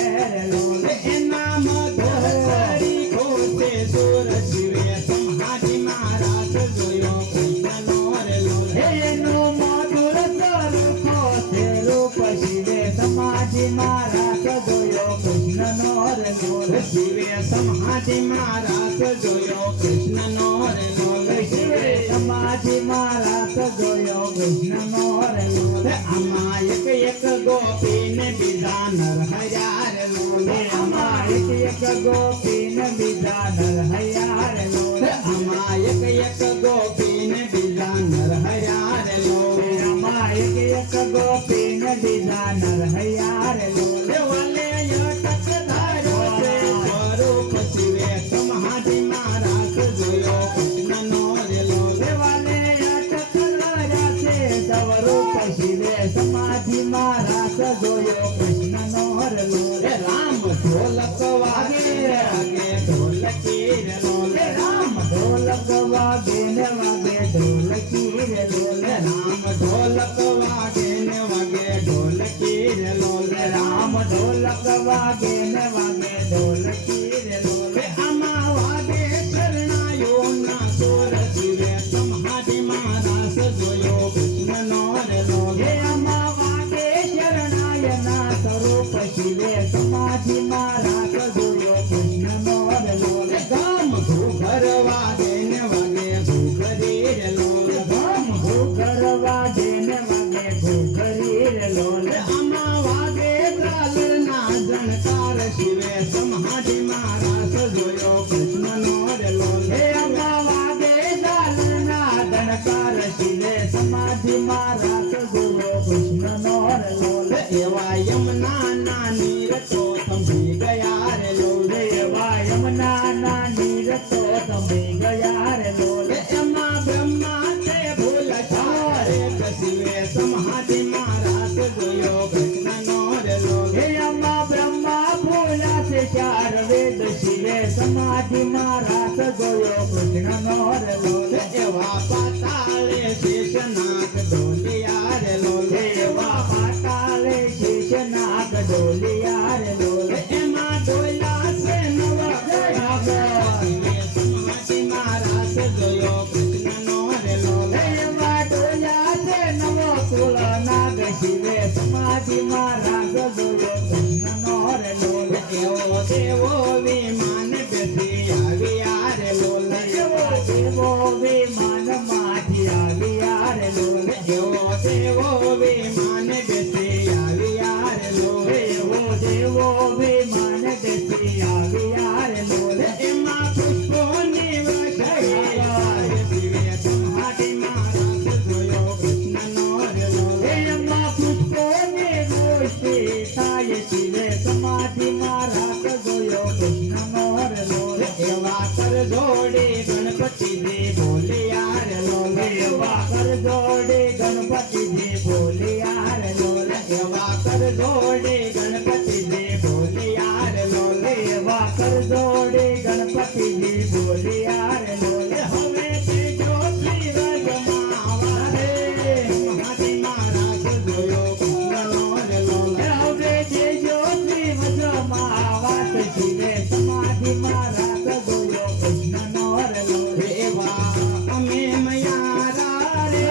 लोल एना मधुर सरी खोसे सुर, शिवे समाधि महारास जोयो कृष्ण नो लोल, हेनु मधुर स्वरूप से रूप, शिवे समाधि महाराज जोयो कृष्ण नो लोल शिवे समाधि महारास जोयो कृष्ण नो लोल, शिवे समाधि महाराज जोयो कृष्ण नो लोल अम्मा एक गोपी ने बीजा नर हजार लोल, अम्मा एक गोपी न बीजा नर हयार लोल अम्मा एक गोपी ने बीजा नर हजार लोल, अम्मा एक गोपी न बीजा नर हयार लोल वाले यटक धारो से स्वरूप, शिवे समाधि महारास जोयो कृष्ण नो लोल, वाले अटक राजा से स्वरूप, शिवे समाधि महाराज जोयो कृष्ण नो लोल राम ढोलक वागे आगे ढोलकी रे लोल, राम ढोलक वागे न वागे ढोलकी रे लोल राम ढोलक वागे ने वागे ढोलकी रे लोल, राम ढोलक वागे न वागे ढोलकी रे लोल अम्मा वागे शरणायो ना सोर, शिवे समाधि महारास जोयो कृष्ण नो लोल, हे अम्मा वागे शरणायना स्वरूप, शिवे समाधि महाराज जोयो कृष्ण नो लोल गाम घूघर वागे ने वागे घूघरी रे लोल, धाम घोघर वागे न वागे घोघरी रे लोल अम्मा वागे द्राल ना जनकार, शिवे समाधि महारास जोयो कृष्ण नो लोल, हे अम्मा वागे दालना धनकार, शिवे समाधि महाराज जोयो कृष्ण नो लोल एवा यमुना ना नीर तो थंभी गया रे लोल, देवा यमुना ना नीर तो तमे गया रे लोल अम्मा ब्रह्मा ते भूल छारे, शिवे समाधि महारास जोयो कृष्ण नो लोल, हे अम्मा ब्रह्मा भोला से चार वेद, शिवे समाधि महाराज जोयो कृष्ण नो लोल एवा पाताळे शेषनाग दोन ગોકુળ નાગ શિવે સમાધિમાં રાગ જોયો કૃષ્ણનો રે લોલ એવો દેવો વિમાન બેસી આવ્યા રે લોલ એવો દેવો વિમાનમાંથી આવ્યા રે લોલ એવો દેવો વિમાન બેસી આવ્યા રે લોલ એવો દેવો વિમાન બેસી આવ્યા રે લોલ એમાં પુષ્પોની વર્ષાઈ શિવે સમાધિમાં રાસ જોયો કૃષ્ણનો રે લોલ એમાં પુષ્પોની વૃષ્ટિ થાય શિવે સમાધિમાં રાગ જોયો કૃષ્ણનો રે લોલ એવા કર જોડી ગણપતિજી બોલ્યા રે લોલ એવા કર જોડે ગણપતિજી બોલ્યા રે લોલ એવા કર જોડી ગણપતિજી બોલ્યા રે લોલ એવા કર જોડે ગણપતિજી બોલ્યા રે લોલ હવે ત્રીજો શ્રીરજમાં વારે સમાધિમાં રાસ જોયો કૃષ્ણનો રે લોલ હવે જે જ્યોતિ વજ્રમાં વાત શિવે સમાધિમાં રાગ જોયો કૃષ્ણનો રે લોલ એવા અમે મયારા રે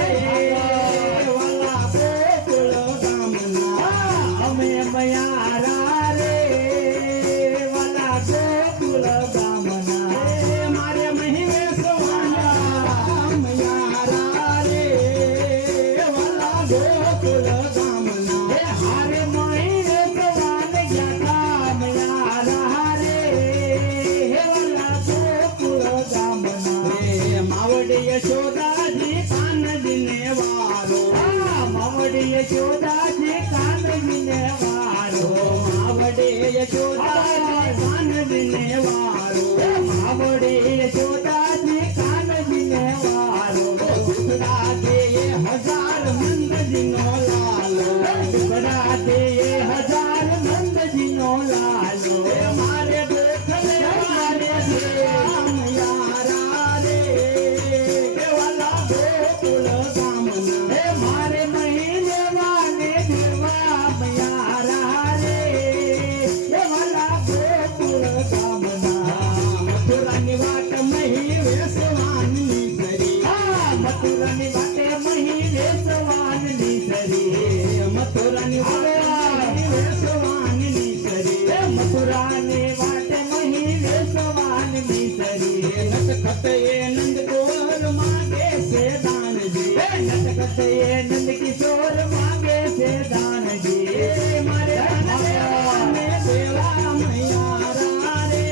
વાલા ગોકુળ ગામના અમે મયારા રે વાલા ગોકુળ ગામના મારે મહિને સવાના મયારા રે વાલા ગોકુળ ગામના હે હારે મહિને સવાન ગયા મયારા રે હે વાલા ગોકુળ ગામના માવડી યશોદાજી કાનજીને વારો માવડી યશોદાજી કાનજીને વારો માવડી યશોદાજી કાનજીને વારો માવડી યશોદાજી કાનજીને વારો દુખડા દે હજાર મંદજીનો લાલો ટુકડા દે હજાર નંદજીનો લાલો મારે દુઃખ લે મારે મયારા રે વાલા ગોકુળ ગામના હે મારે મહિને વાને દેવા મયારા રે હે વાલા ગોકુળ ગામના મથુરાની વાટ મહી વેસવાની સરી મથુરાની વાટે મહી વેસવાનની સરી મથુરાની વાટ વેસવાની સરી મથુરાની વાટે મહી વેસવાનની સરી નટખટ એ નંદ ગોર માગે છે દાનજી નટકટ એ નંદ કિશોર માંગે છે દાનજી મારે ધનને દેવા મૈયારા રે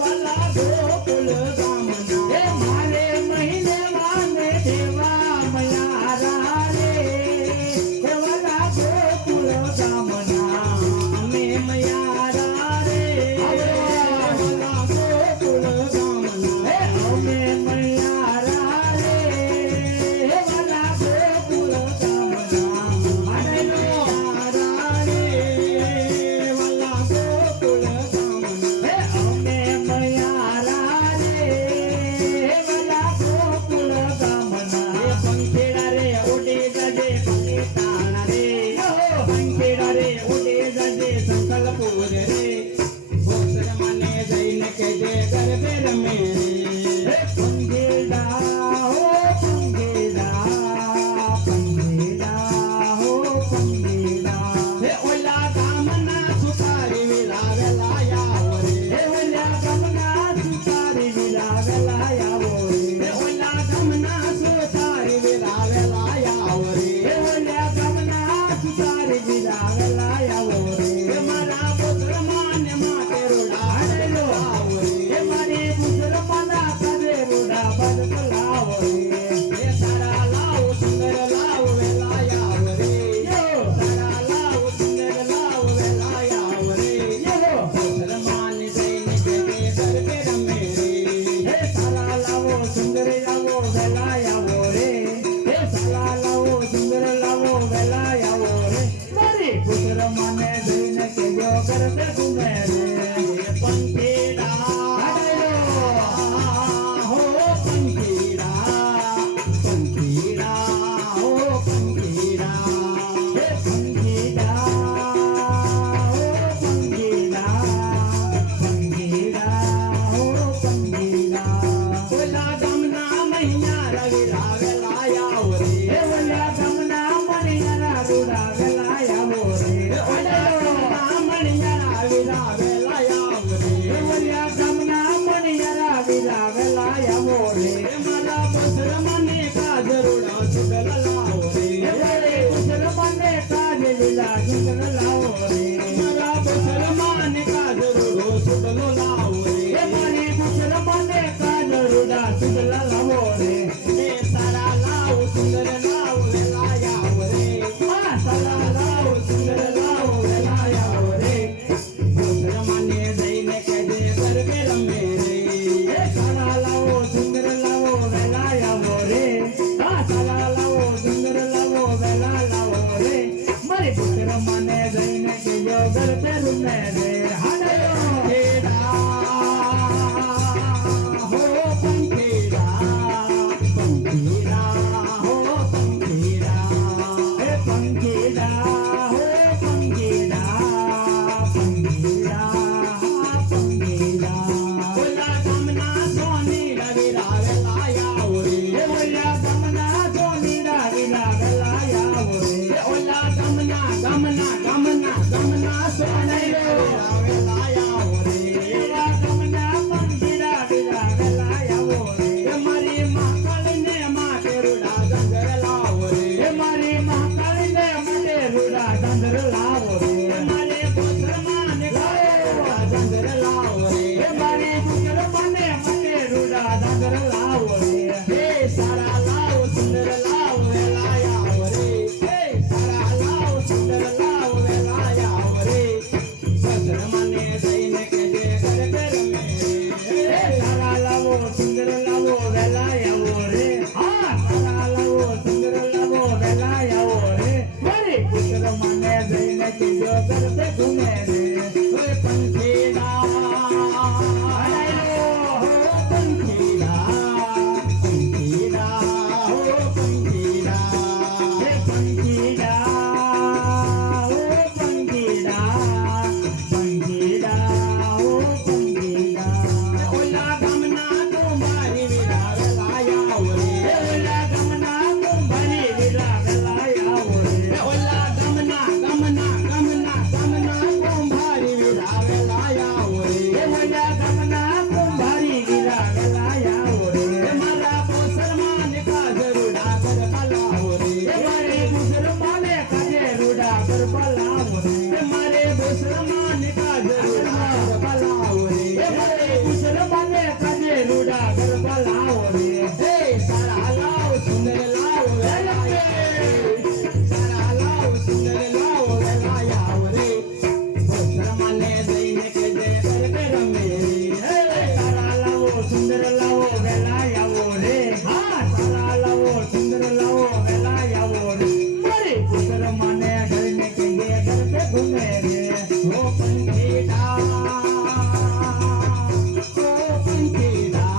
વાલા ગોકુળ ગામના હે મારે મહિને વાને દેવા મયારા રે હે વાલા ગોકુળ ગામના અમે મૈયારા રે વાલા ગોકુળ ગામના હે અમે મયારા રે હે વાલા ગોકુળ સુંદર લાવો રે મારા મુસલમાન કાજરોડો સુડલો લાવો રે એ મારી મુસલમાને કાજરુડા સુંદલા લાવો રે એ સારા લાવો સુંદર લાવો વેલાયા રે આ સાલા લાવો સુંદર લાવો વેલાયા રે મુસલમાને જઈને કહેજે ગરબે રમે રે એ સાલા લાવો સુંદર લાવો વેલાયા રે આ સાલા લાવો સુંદર લાવો વેલા લાવો રે મારી મુસલમાને જઈને કેજો ઘર પે રૂમે રે હાડયો હો પંખીડા હો પંખીડા એ પંખીડા હો પંખીડા પંખીડા પંખીડા ઓલા ગામના સોની રવિ રાવે લાયા એ રે ઓલા ગમના સોનીડા વિલા વેલાયા રે ઓલા ગામના સોની રવિ રાવે લાયા રે એવા ગમના પંખીડા વિલા વેલાયા રે એ મારી મહાકાળીને માટે રૂડા જંગર લાવો રે એ મારી મહાકાળીને માટે રૂડા ચંદ્ર લાવો રે એ મારે મુસલમાન કાળા જંગર લાવો રે એ મારી મુસલમાને માટે રૂડા ચંદ્ર લાવો રે હે સારા લાવો સુંદર લાવો વેલાયા રે હે સારા લાવો સુંદર લાવો વેલાયા રે મુસલમાને જઈને કહેજે ગરબે રમે એ રે સારા લાવો સુંદર લાવો વેલાયા રે હા સારા લાવો સુંદર લાવો વેલાયા રે મારી મુસલમાને જઈને કેજો કરતે ઘૂમે રે ઓય પંખીડા હો પંખીડા હો પંખીડા એ પંખીડા ઓ પંખીડા પંખીડા ઓ પંખીડા ઓલા ગામના કુંભારી વિરા વેલાયા એ રે ઓલા ગમના કુંભારી વિલા વેલાયા રે ઓલા ગામના કુંભારી વિરા વેલાયા એ રે ઓલા ગમના કુંભારી વિલા વેલાયા રે એ મારા મુસલમાન કાજરુડા ગરબલાવો એ રે મારી મુસલમાને કાજે રૂડા ગરબા લાવો રે એ મારે મુસલમાન કાજરુડા ગરબલાવો એ રે મારી મુસલમાને કાજે રૂડા ગરબા લાવો રે હે સારા લાવો સુંદર લાવો વેલાયા સારા લાવો સુંદર લાવો વેલાયા રે મુસલમાને જઈને કહેજે ગરબે રમે રે સારા લાવો સુંદર લાવો વેલાયાવો રે હા સારા લાવો સુંદર લાવો વેલાયાવો રે મારી પુત્ર મને ઘરને કેંગે ઘર પે ઘૂમે રે હો પંખીડા હો પંખીડા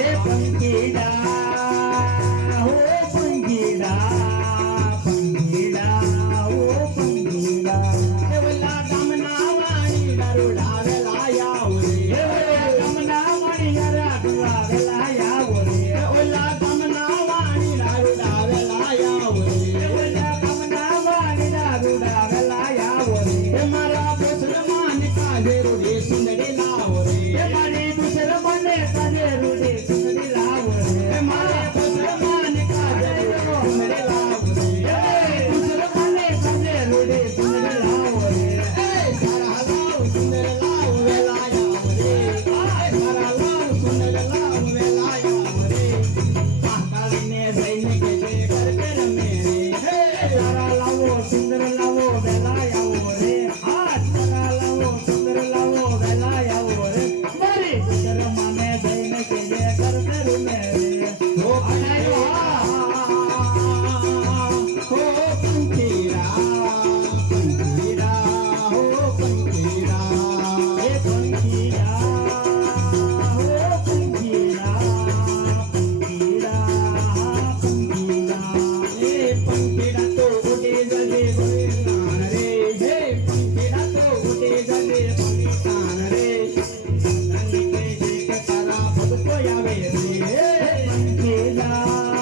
એ પંખીડા હો પંખીડા પંખીડા હો પંખીડા એ ઓલા ગામના વાણી ગરુડા વેલાયા એ રે ઓલા ગમના મણિયારા ડુઆ વેલાયાવો રે એ ઓલા ગામના વાણી ગરુડા વેલાયા એ રે ઓલા ગમના મણિયારા ડુઆ વેલાયાવો રે એ મારા મુસલમાન કાજે રૂડી સુંદરી લાવો એ રે મારી મુસલમાને કાજે રૂડી સુંદરી લાવો રે એ મારે મુસલમાન કાજે રૂડી સુંદરી લાવો રે એ મુસલમાને કાજે રૂડી સુંદરી લાવો રે એ સારા લાવો સુંદર લાવો વેલાયા રે સારા લાવો સુંદર લાવો વેલાયા રે મહાકાળીને જઈને કહેજે ગરબે રમે રે સારા લાવો સુંદર લાવો વેલાયાવો રે હા સારા લાવો સુંદર લાવો વેલાયાવો રે મારી મુસલમાને જઈને કેજે ઘર પે રૂમે રે હો પંખીડા હો પંખીડા એ પંખીડા હો પંખીડા પંખીડા પંખીડા એ પંખીડા તો ઉડી જજે બલિદાન રે હે પંખીડા તો ઉડી જજે બલિદાન રે તને કહેજે કે તારા ભક્તો આવે રે પંખીડા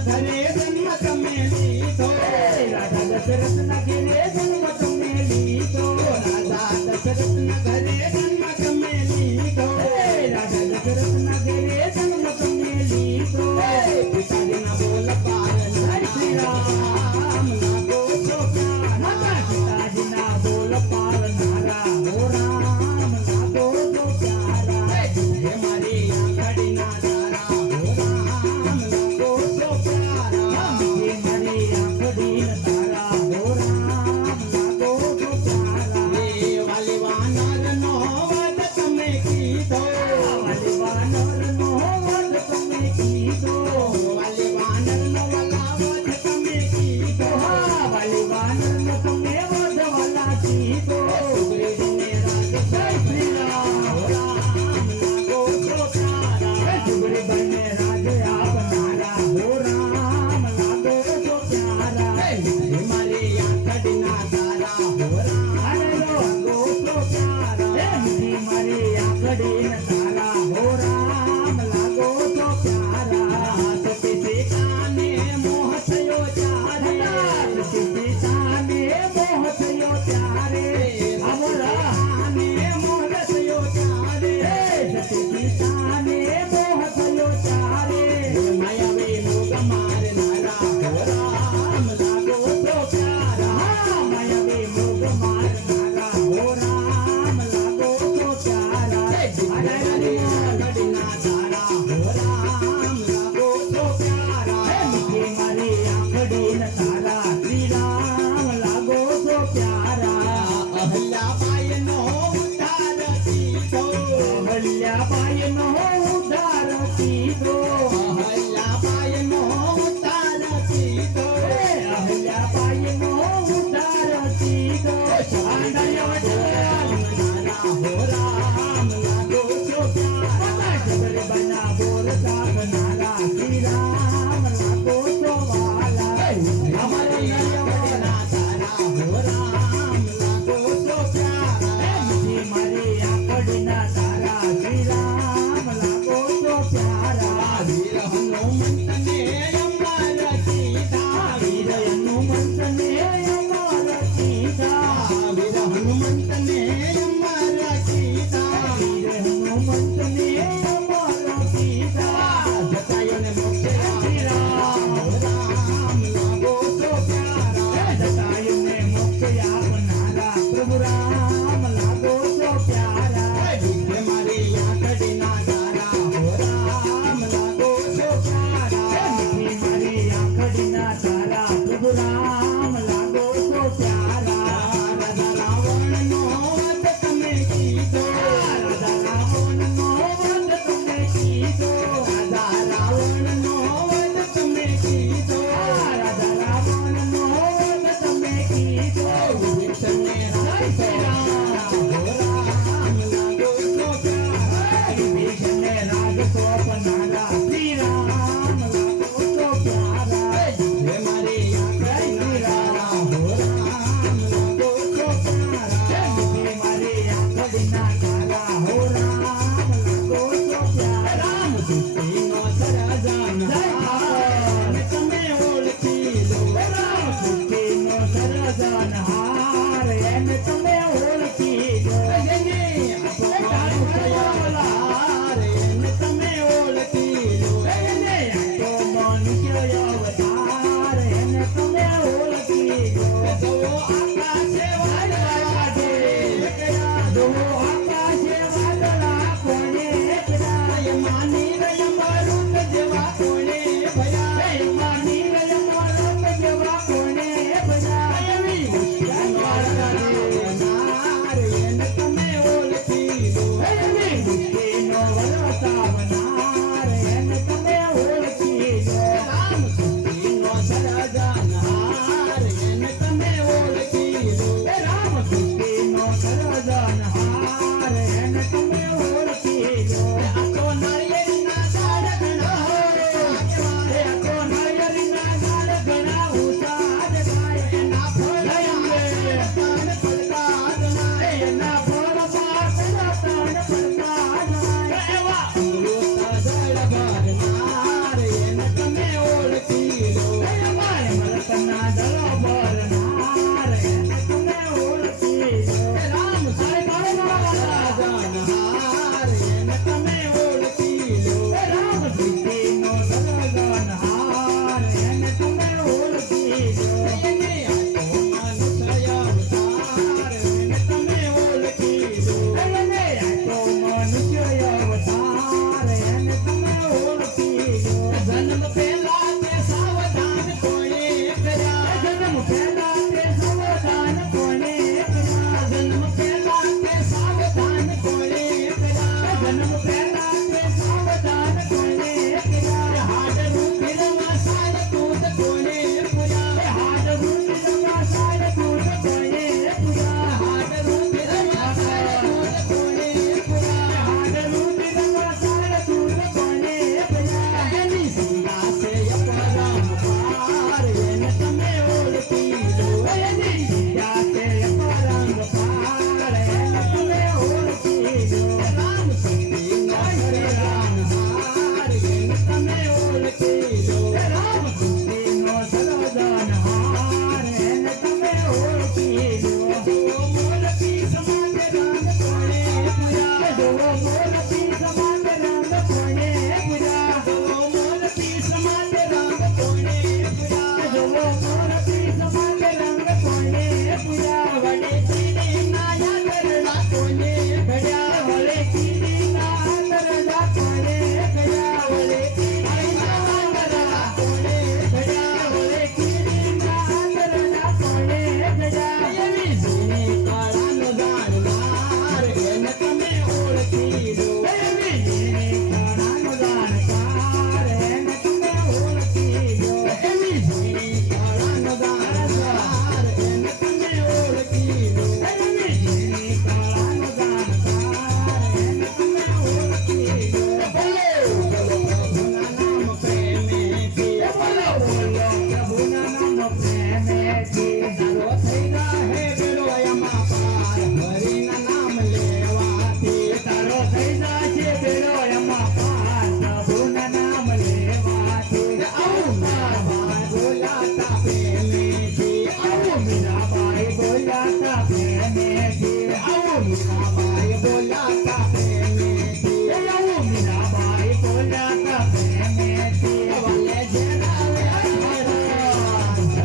ઘરે જન્મ તમે લીધો રાજા દશરથના ઘેરે જન્મ તમે લીધો રાજા દશરથના ઘરે જન્મ તમે લીધો રાજા દશરથના ઘેરે જન્મ તમે લીધો પિતાજીના બોલ પારનારા શ્રી રામ લાગો છો પ્યારા માતા પિતાજીના બોલ પાળનારા હો રામ લાગો છો પ્યારા હે મારી આંગળીના તારા હો રામ લાગો છો પ્યારા હે મારી આંખડીન તારા હો રામ લાગો છો પ્યારા હે વાલી વાનરનો વધ તમે કીધો વાલી વાનરનો વધ તમે કીધો વાલી વાનરનો વલાવધ તમે કીધો વાલી વાનરનો તમે વધવાલા કીધો સુગ્રીવને રાજ જય શ્રી રામ રામ લાગો છો પ્યારા સુગ્રી બને રાજ આપનારા હો રામ લાગો છો પ્યારા હે મારી આંગળીના તારા હો રામ લાગો છો પ્યારા મીઠી મારી આંખડીન તારા હો રામ લાગો છો પ્યારા સતી સીતાને મોહ થયો ત્યારે સીતાને મોહ થયો ત્યારે આવો રામ સીતાને મોહ થયો ત્યારે સીતાને મોહ થયો ત્યારે માયાવી મોગ મારનારા હો રામ લાગો છો પ્યારા માયાવી મોગ મારનારા હો રામ લાગો છો પ્યારા આંગળીના તારા હો રામ લાગો છો પ્યારા મીઠી મારી આંખડીન તારા શ્રી રામ લાગો છો પ્યારા અહલ્યાબાઈનો ઉદ્ધાર કીધો અહલ્યાબાઈનો ઉદ્ધાર કીધો અહલ્યાબાઈનો ઉદ્ધાર કીધો અહલ્યાબાઈનો ઉદ્ધાર કીધો આંધળિયા વટલા હો રામ લાગો છો પ્યારા જબર બના બોલ સાગનારા શ્રી રામ લાગો છો વાલા અમારી આંગળીના તારા હો રામ લાગો છો પ્યારા મીઠી મારી આંખડીના તારા શ્રી રામ લાગો છો પ્યારા વીર હનુમંતને અમર કીધા વીર હનુમંતને અમર કીધા વીર હનુમંતને અમર કીધા વીર હનુમંતને અમર કીધા જટાયુને મોક્ષે શ્રી રામ રામ લાગો છો પ્યારા જટાયુને મોક્ષ આપનારા પ્રભુ રામ લાગો છો પ્યારા હે મારી આંગળીના તારા હો રામ લાગો છો પ્યારા મીઠી મારી આંખડીના તારા પ્રભુ રામ લાગો ઓળખી લો. રામ કૃષ્ણનો સર્વજનહાર એને તમે ઓળખી લો. જુઓ મોરપી સમાન રંગ કોણે પૂરા. જુઓ મોરપી સમાન રંગ કોણે પૂરા. જુઓ મોરપી સમાન રંગ કોણે પૂરા. જુઓ મોરપી સમાન રંગ કોણે પૂરા. વડે ચીડીના યાદરડા કોને ઘડ્યા. વળે કીડીના આંતરડા કોણે ગયા. વડે ચીડીના યાદરડા કોને ઘડ્યા. વળે કીડીના આંતરડા કોણે ગયા. એવી જૂની કળાનો જાણનાર એને તમે ઓળખી લો. એવી ઝીણી કળાનો જાણકાર એને તમે ઓળખી લો. એવી જૂની કળાનો જાણનાર એને તમે ઓળખી લો. એવી ઝીણી કળાનો જાણકાર એને તમે ઓળખી લો. પ્રભુના નામ પ્રેમેથી બોલો બોલો પ્રભુના નામ પ્રેમેથી. તારો થઈ જાહે બેડો એમાં પાર હરિના નામ લેવાથી. તારો થઈ જાશે બેડો એમાં પાર પ્રભુના નામ લેવાથી. આવું મીરાબાઈ બોલાતા પ્રેમેથી. આવું મીરાબાઈ બોલાતા પ્રેમેથી. આવું મીરાબાઈ બોલાતા પ્રેમેથી. આવું મીરાબાઈ બોલાતા પ્રેમેથી. વલે જેના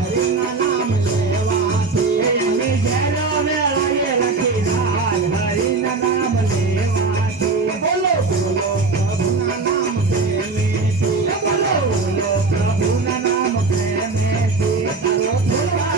હરિના નામ લેવાથી. એની જેલો વેળાએ લખી રાજ હરિના નામ લેવાથી. બોલો બોલો પ્રભુના નામ પ્રેમેથી. બોલો બોલો પ્રભુના નામ પ્રેમેથી. તારો થોડા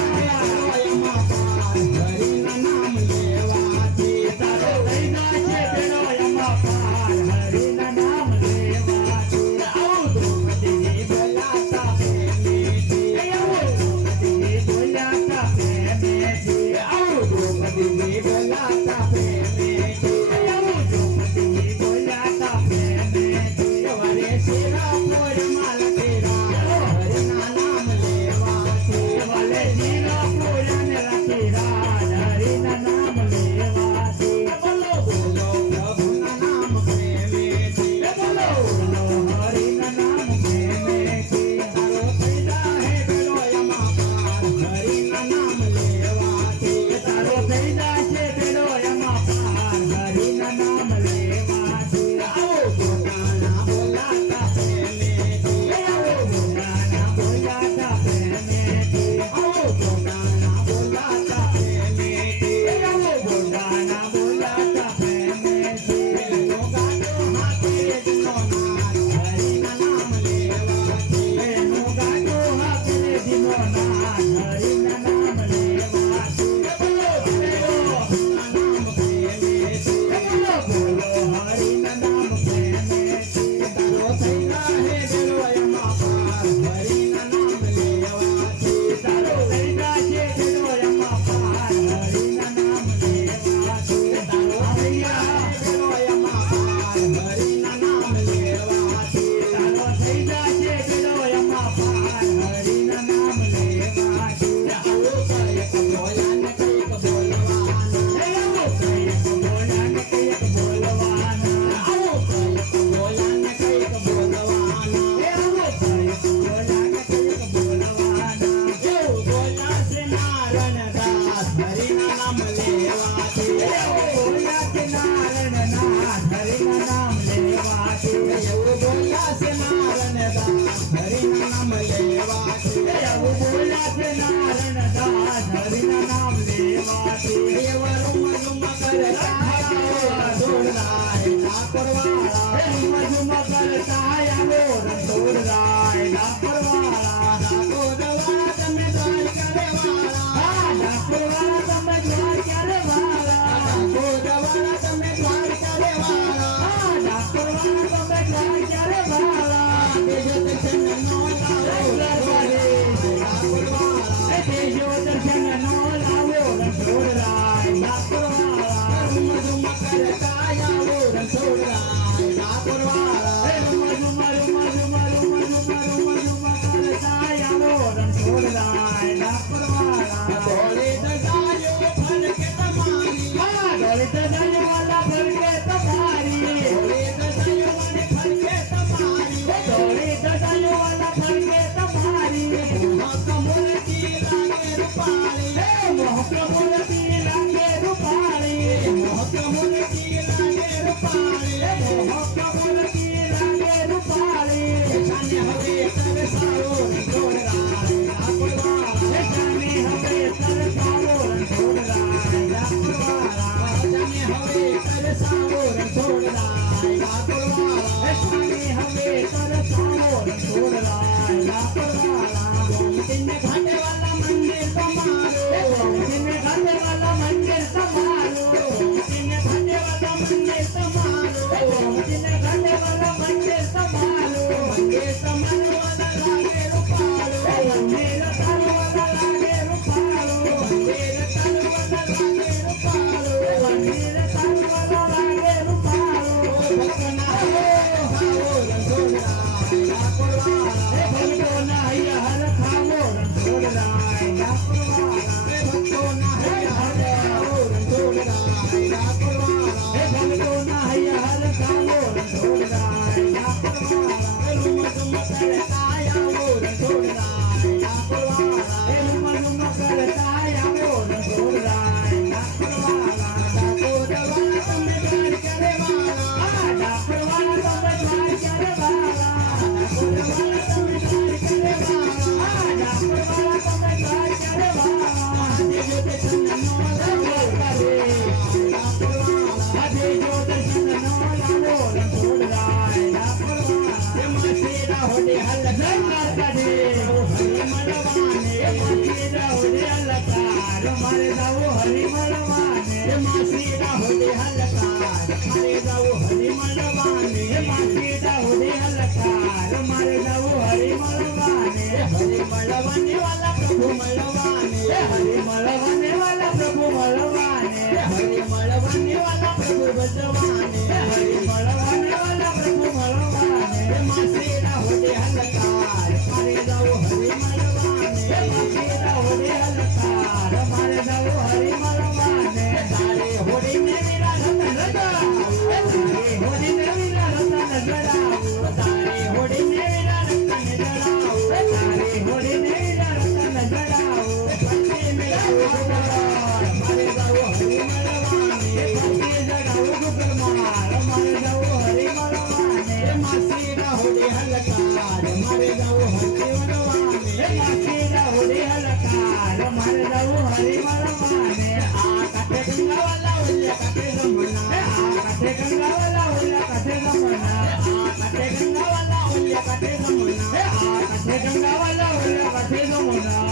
એમાં પાર હરિના નામ લેવાથી. તારો થઈ જાશે બેડો એમાં પાર હરિના નામ લેવાથી. આવું દ્રૌપદીની બોલાતા પ્રેમેથી. આવું દ્રૌપદીની બોલાતા પ્રેમેથી. આવું દ્રૌપદીની બોલાતા પ્રેમેથી. આવું દ્રૌપદીની બોલાતા પ્રેમેથી. વરે શિરાપુરમાં લખેલા હરિના નામ લેવાથી. વલે શિરાપુરને લખી રાજ હરિના નામ લેવાથી. બોલો બોલો પ્રભુના નામ પ્રેમેથી. બોલો બોલો હરિના નામ પ્રેમેથી. તારો થઈ જાહે બેડો એમાં પાર હરિના નામ લેવાથી. તારો થઈ જાશે બેડો એમાં પાર હરિના નામ લેવાથી. આવો પોતાના બોલાતા પ્રેમેથી. આવો બોલાના બોલાતા પ્રેમેથી. આવો પોતાના બોલાતા પ્રેમેથી. આવો બોલાના બોલાતા પ્રેમેથી. એનો ગાડો હાથે જનો નાથ હરિના નામ લેવાથી. એનો ગાડો હાથે દીનો નાથ હરિના નામ લેવાથી. બોલો બોલો નામ પ્રેમેથી. બોલો બોલો હરિના નામ પ્રેમેથી. તારો થઈ જાહે બેડો એમાં પાર હરિના નામ લેવાથી. તારો થઈ જાશે બેડો એમાં પાર હરિના નામ લેવાથી. તારો થઈ જાહે બેડો એમાં પાર હરિના નામ લેવાથી. તારો થઈ જાશે બેડો એમાં પાર હરિના નામ લેવાથી. આવો કયક બોલાને કઈક બોલવાના. આવો કઈક બોલાને કઈક બોલવાના. આવો કયક બોલાને કઈક બોલવાના. આવો કઈક બોલાને કઈક બોલવાના. એવું બોલાશે નારણદાસ હરિના નામ લેવાથી. એવું બોલાશે નારાયણનાથ હરિના નામ લેવાથી. એવું બોલાશે નારણદાસ હરિના નામ લેવાથી. એવું બોલાશે નારાયણદાસ હરિના નામ લેવાથી. એવા રૂમ રૂમ કરતા દોડાય ઠાકોરવાળા. ઝુમ ઝુમ કરતા આવો રણછોડરાય ડાકોરવાળા. ઠાકોરવાળા તમે દ્વારકા રેવાળા. આ ડાકોરવાળા તમે દ્વારકા રેવાળા. ઠાકોરવાળા તમે દ્વારકા રેવાળા. આ ડાકોરવાળા તમે દ્વારકા રેવાળા. તેજો દર્શનનો લાવો ઠાકોરવાળા. તેજો દર્શનનો લાવો રણછોડરાય ડાકોરવાળા. રૂમ રૂમ કરતા આવો રણછોડરાય ઠાકોરવાળા. ઝુમ ઝુમ ઝુમ ઝુમ ઝુમ ઝુમ ઝુમ ઝુમ કરતા આવો રણછોડરાય ડાકોરવાળા. ભોળે દગાયો ફરકે તમારી. દલિત જનવાલા ફરકે તમારી. ભોળે દગાયો મને ફરકે તમારી. દલિત જનવાલા ફરકે તમારી મોહક મૂર્તિ લાગે રૂપાળી મોહક મૂર્તિ લાગે રૂપાળી મોહક મૂર્તિ લાગે રૂપાળી મોહક મૂર્તિ લાગે રૂપાળી જાને હવે તરસાવો રણછોડરાય લાકડવાળા જાને હવે તરસાવો રણછોડરાય લાકડવાળા જાને હવે તરસાવો રણછોડરાય લાકડવાળા જાને હવે તરસાવો રણછોડરાય લાકડવાળા ગોમતીને ઘાટેવાલા મંદિર તમારું ગોમતીને ઘાટેવાલા મંદિર તમારું ગોમતીને ઘાટેવાલા મંદિર તમારું ગોમતીને ઘાટેવાલા મંદિર તમારું મંદિર તમારું વાલા લાગે રૂપાળું મંદિર તારવાલા લાગે રૂપાળું મંદિર તારવાલા લાગે રૂપાળું મંદિર તારવાલા લાગે રૂપાળું ભક્તના ખાવો રણછોડરાય લાકડવાળા ભક્તોના હૈયા હર ખાવો રણછોડરાય લાકડવાળા ભક્તોના હૈયા ખાવો રણછોડરાય લાકડવાળા ભક્તોના હૈયા હર ખાવો રણછોડરાય લાકડવાળા રૂમ કરતા આવો રણછોડરાય લાકડવાળા રૂમ કરતા આવો રણછોડરાય લાકડવાળા ડાકોરવાળા તમે દ્વાર કરે વાળા ડાકરવાળા તમે દ્વાર કરે વાળા ડાકોરવાળા તમે દ્વાર કરે વાળા ડાકરવાળા તમે દ્વાર કરે વાળા દેજો દર્શનનો લાવો લાકડવાળા આજે જો દર્શનનો લાવો રણછોડરાય લાકડવાળા એમાં શેરા હોડે હલકાર કાઢે હરી મળવાને મારા હોડે અલકાર મારે જાવો હરી મળવાને એમાં શેરા હોડે હલકાર મારે જાવું હરી મળવાને માસીડા હોડે અલકાર મારે જાવો હરી મળવાને હરી મળવાને વાલા પ્રભુ મળવાને હરી મળવાને વાલા પ્રભુ મળવાને હરી મળવાને વાલા પ્રભુ ભજવાને હરી મળવાને વાલા પ્રભુ મળવાને એમાં શેરા હોડે હલકાર મારે જાવું હરી મળવાને માસીડા હોડે અલકાર મારે જાવો હરી મળવાને તારે હોડીને વીરા રતન લગાવું તારે હોડીને વીરા રતન જડાવું તારે હોડીને વીરા રતન જડાવું તારે હોડીને વીરા રતન જડાવું ભક્તિ મેળાવું ગોપાળ મારે જાવું હરી મળવાને ભક્તિ જડાવું ગુગરમાળ મારે જાવો હરી મળવાને એમાં શેરા હોડે હલકાર મારે જાવું હરી મળવાને માસીડા હોડે અલકાર મારે જાવો હરી મળવાને આ કાઠે ગંગાવાલા ઓલ્યા કાઠે જમના આ કાઠે ગંગાવાલા ઓલા કાઠે ગમના આ કાઠે ગંગાવાલા ઓલ્યા કાઠે જમના આ કાઠે ગંગાવાલા ઓલા કાઠે ગમના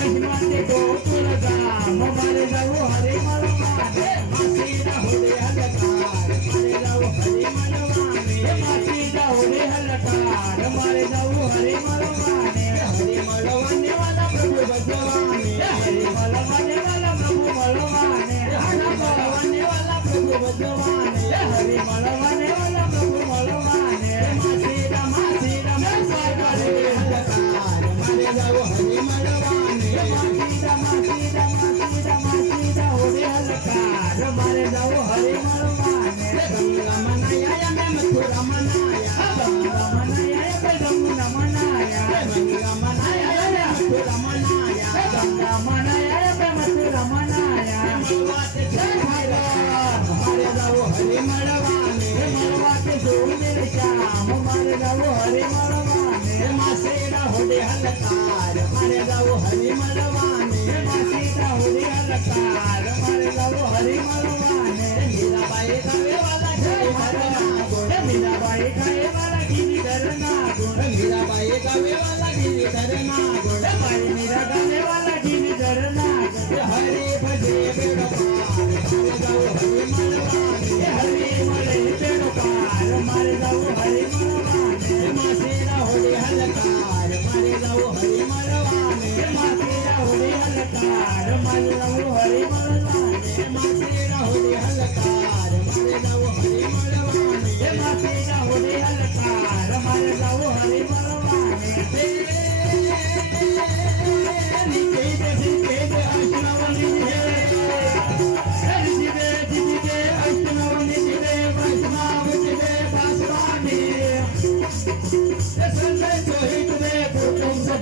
વચમાં ગોકુળ ગામ મારે જાવું હરી મળવાને માસીડા હોડે અલકાર મારે જાવું હરી મળવાને માસીડા હોડે અલકાર મારે જાવું હરી મળવાને હરી મળવાને વાલા પ્રભુ ભજવાને હરી મળવાને વાલા પ્રભુ મળવાને હરી મળવાને વાલા પ્રભુ ભજવાને હરી મળવાને વાલા પ્રભુ મળવાને માસીરા માસીરા માસીરા હોડે હલકાર મારે જાવું હરી મળવાને માસીડા માસીડા માસીડા માસીડા હોડે અલકાર મારે જાવું હરી મળવાને ગંગા મનાયા મેં મથુરા મનાયા ગંગા મનાયા કે જમુના મનાયા ગંગા મનાયા મેં મથુરા મનાયા ગંગા મનાયા કે મથુરા મનાયા મળવાતે છે ભાઈરા મારે જાવું હરી મળવાને મળવાતે જોઈને શ્યામ મારે જાવું હરી મળવાને એમાં શેરા હોડે હલકાર મારે જાવું હરી મળવાને માસીડા હોડે અલકાર મારે જાવું હરી મળવાને મીરાબાઈ ગાવે વાલા જય હરના ગોળ મીરાબાઈ ગાય વાલા ગિરિધર ના ગુણ મીરાબાઈ ગાવે વાલા ગિરિધર ના ગોળ ભાઈ મીરા ગાને વાલા ગિરિધર ના ગુણ હરે ભજે બેડો પાર મારે જાવું હરી મળવાને હરી મળે પેડો પાર મારે જાવું હરી મળવાને એમાં શેરા હોડે હલકાર મારે જાવું હરી મળવાને માસીડા હોડે અલકાર મારે જાવું હરી મળવાને એમાં શેરા હોડે હલકાર મારે જાવું હરી મળવાને માસીડા હોડે અલકાર મારે જાવું હરી મળવાને હે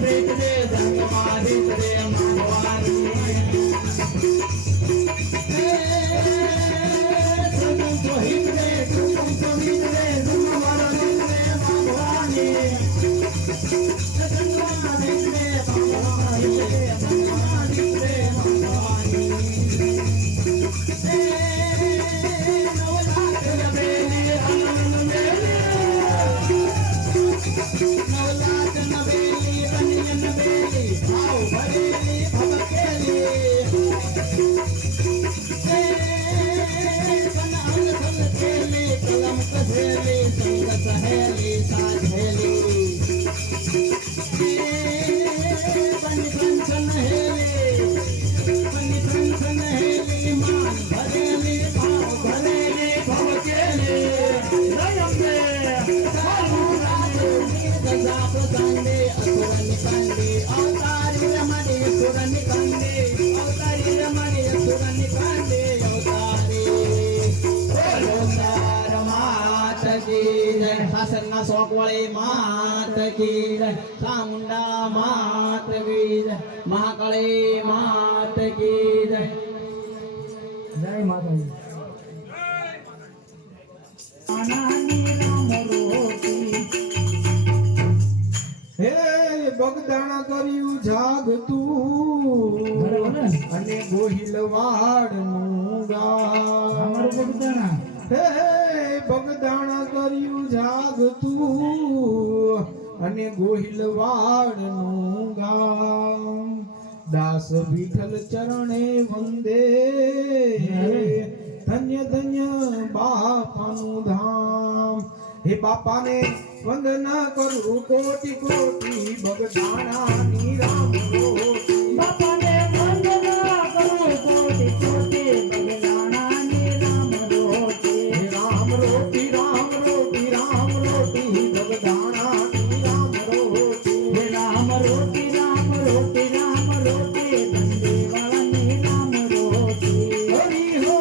પ્રીત રે સંગમાં રીત રે માનવાની સનમ તો હિત રે કુમ તો હિત રે સંગમાં રીત રે માનવાની સંગમાં રીત રે માનવાની સંગમાં રીત રે માનવાની નવલાખ બેલી આનંદ નવલાખ નવેલી બનિયન બેલી ભાવ ભરેલી ભબકેલી કનાલ સલકેલી કલમ કધેલી સંગ સહેલી સાધેલી બની કંચન હેલી બની કંચન હેલી માન ભરેલી ભાવ ભરેલી ભબકેલી ગજા પ્રસંગે અસુરની કંડે અવતારી રમણી અસુરની કંડે અવતારી રમણી અસુરની કંડે અવતારી બોલો તાર માત કી જય સાસરના શોકવાળી માત કી જય ચામુંડા માત કી જય મહાકાળી માત કી જય જય માતાજી આનાની રામ રોટી હે બગદાણા કર્યું જાગતું અને ગોહિલવાડનું ગામ બગદાણા હે બગદાણા કર્યું જાગતું અને ગોહિલવાડનું ગામ દાસ વિઠ્ઠલ ચરણે વંદે ધન્ય ધન્ય બાપાનું ધામ હે બાપાને વંદના કરું કોટી કોટી બગદાણાની રામ રોટી બાપાને વંદના કરું કોટી કોટી બગદાણાની રામ રોટી રામ રોટી રામ રોટી રામ રોટી બગદાણાની રામ રોટી રામ રોટી રામ રોટી રામ રોટી બંદેવાળાની રામ રોટી હરી હો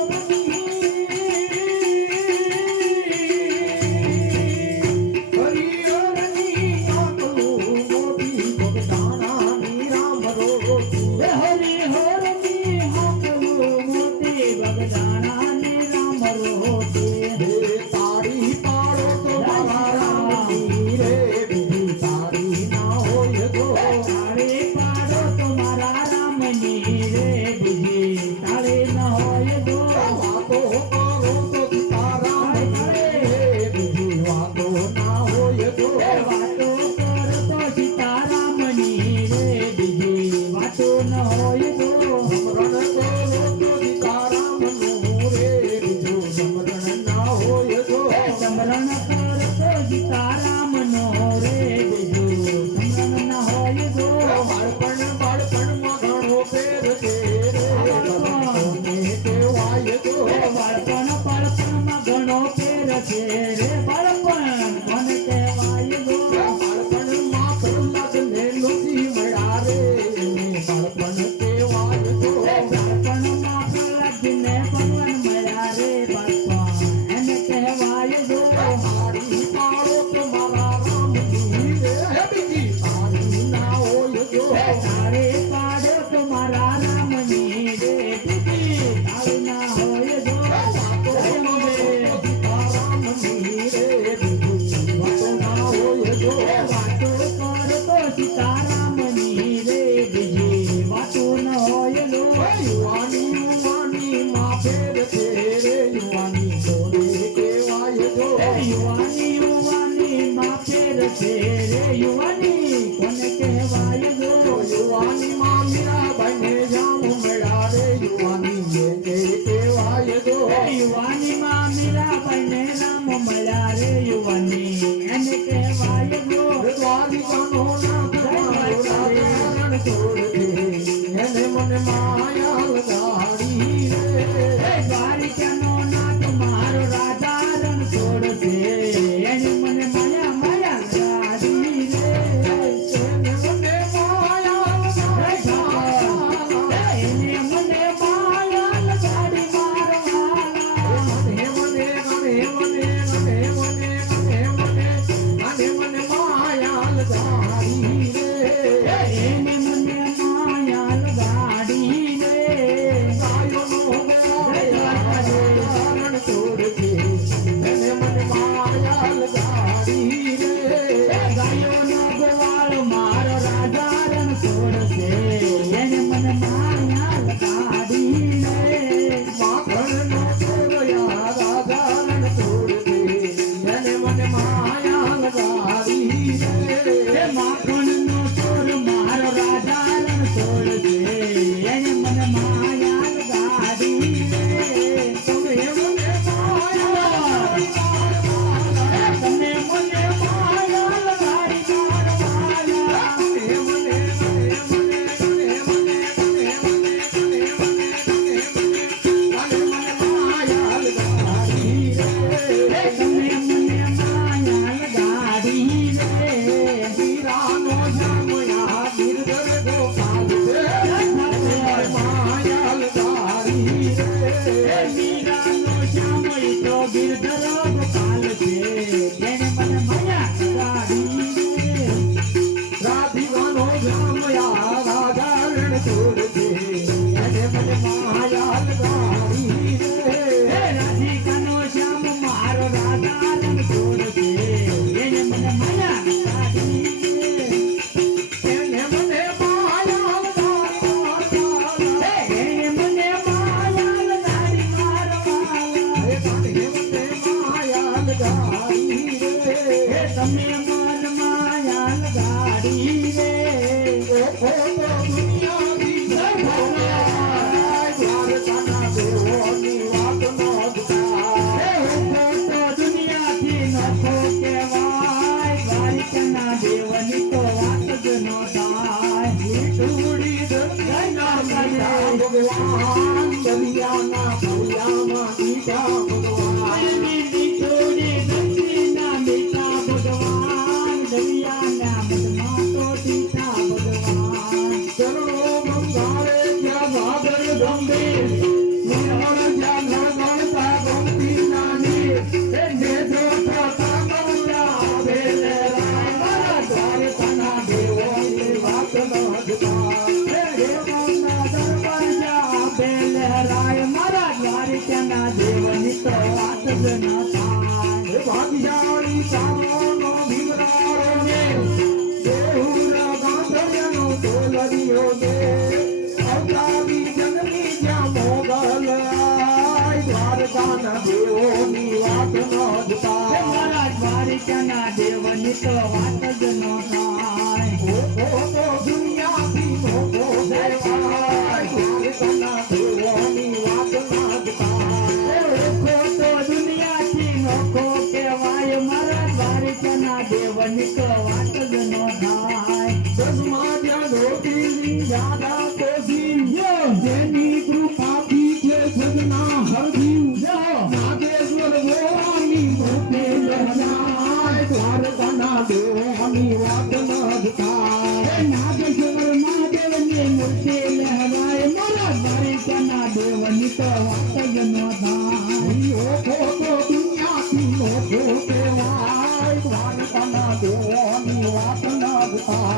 મને સાવનો ભીમરાળો ને દેહુરા ગાંધર્યનો તોલરિયો ને અવતારી જનની જ્યાં મોગલ આય દ્વારકાના દેવોની વાત ન જતા મારા દ્વારિકાના દેવની તો વાત જ ન થાય. તો દુનિયાથી મોટો દેવાય દ્વારકાના દેવોની વાત ન જતા ઓળખો તો દુનિયાથી નોખો કહેવાય મારા દ્વારિકાના દેવની તો વાત જ ન થાય. દસમા ત્યાં ધોતી દાદા કોસી જેની કૃપાથી છે જગના હરજી નાગેશ્વર ગોવાની મોટે લહેરાય દ્વારકાના દેવોની વાત ન જતા નાગેશ્વર મહાદેવની મૂર્તિ લહેરાય મારા દ્વારિકાના દેવની તો વાત જ ન થાય. ઓખો તો દુનિયાથી મોટો કહેવાય દ્વારકાના દેવોની વાત ન જતા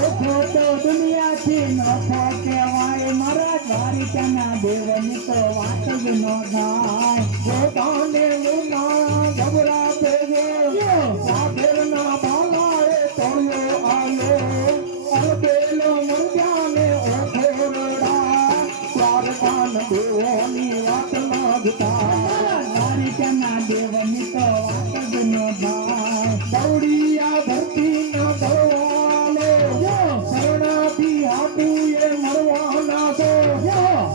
ઓળખો તો દુનિયાથી નોખો કહેવાય મારા દ્વારિકાના દેવની તો વાત જ ન થાય. પોતાને મુના ગભરા ભેગે સાધરના બાલાએ તળિયો આલો અરબેલો મંજાને ઓખોરડા દ્વારકાન દેવોની વાત ન જતા મારા દ્વારિકાના દેવની તો વાત જ ન થાય. દौડિયા ધરતીના દરવાલે શરણાથી હાટુએ મરવાના તો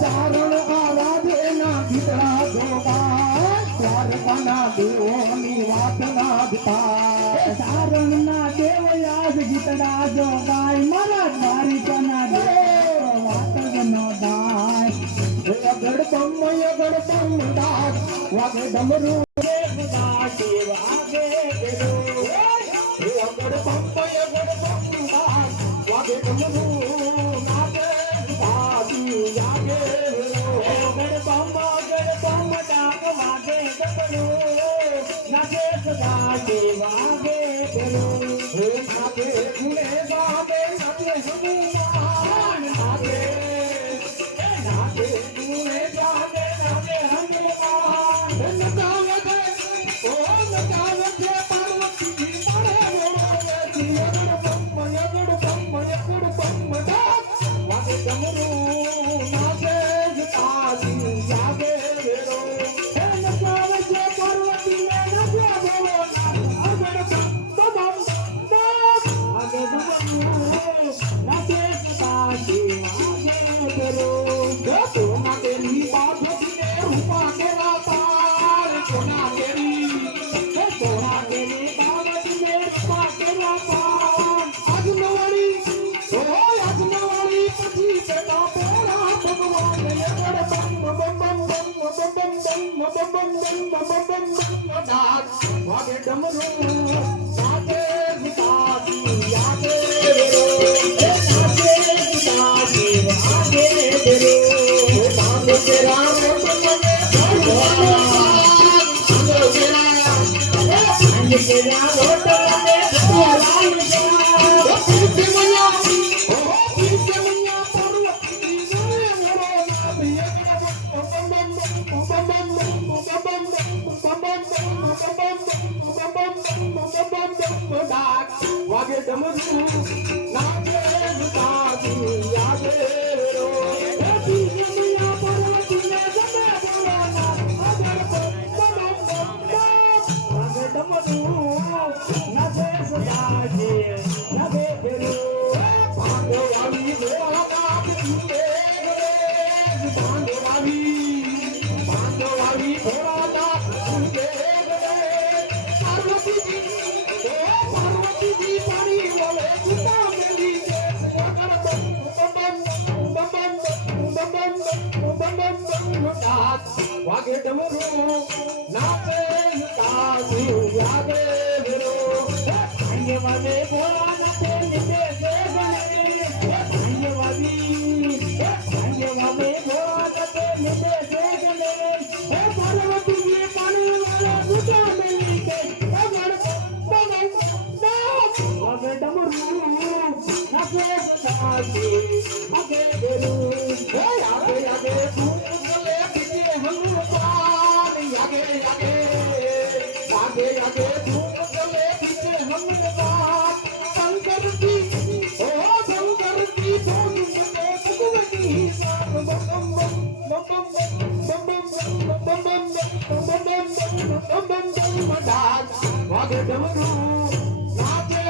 ચારણ આ રાજેના ગીતડા જોગા દ્વારકાના દેવોની વાત ના જતા સારણના દેવયાસ ગીતડા જો ગાય મારા દ્વારિકાના દેવ વાત જ ન થાય. અગડ પમ દાસ વાગે ડમરું દેવદા દેવ આગે ગયો અગડ પમ દાસ વાગે ડમરું નાગે પાસી જાગે ગણ ડાક વાગે ડમરું નાગે સદા દેવ આગે ગયો હે નાગે ગુણે ગાવે નાગે હનુમાન નાગે ગુણે ગાવે નાગે હનુમાન નગાવે ઓ નગાવે પાર્વતી મારે બોલે અગડ પમ દાસ વાગે ડમરું નાગે પાસી જાગે વેરો હે નગાવે છે પાર્વતી ને નગવા બોલો અગડ બબમ બમ અગડ બબમ નાગે સદા દેવ આગે ગયો સોના તેરી બાધીને રૂપા કેરા પાર સોના તેરી બાધીને રૂપા કેરા પાર આજનવાળી પછી પેટા પોરા ભગવાન અગડ બમ દાસ વાગે ડમરું વાગે જીતાજી યાદે વેરો વાગે જીતાજી વાગે વેરો બાંધો તેરા મોટ મને બાંધો તેરા મોટ મને પીરસે મૈયા પાર્વતી ને મોરો નાભી વાગે ડમરું નાચે જુતાજી યાદે રો મૈયા પાર્વતી ને ગમે બોલાના વાગે ડમરું નાગે સદા દેવ આગે ગયો પાંડવાવી ગોળા પાંડવાવી ઘોડા પાર્વતીજી પાણી વળે જુતા મેલી વાગે ડમરું નાચે તાજી યાદે વેરો અંગવાદે ભોળા નાથે નિતે સેગલે અંગવાદે ભોળા નાથે નિતે સેગલે હે પાર્વતીજી પાણી વાળા ગુટા મેલી કે અગડ અગે ડમરું નાચે સદાજી અગે ગરું હે આગે આગે ભૂલે બીજે હનુમાન આગે આગે ભૂલે વાગે ડમરું નાચે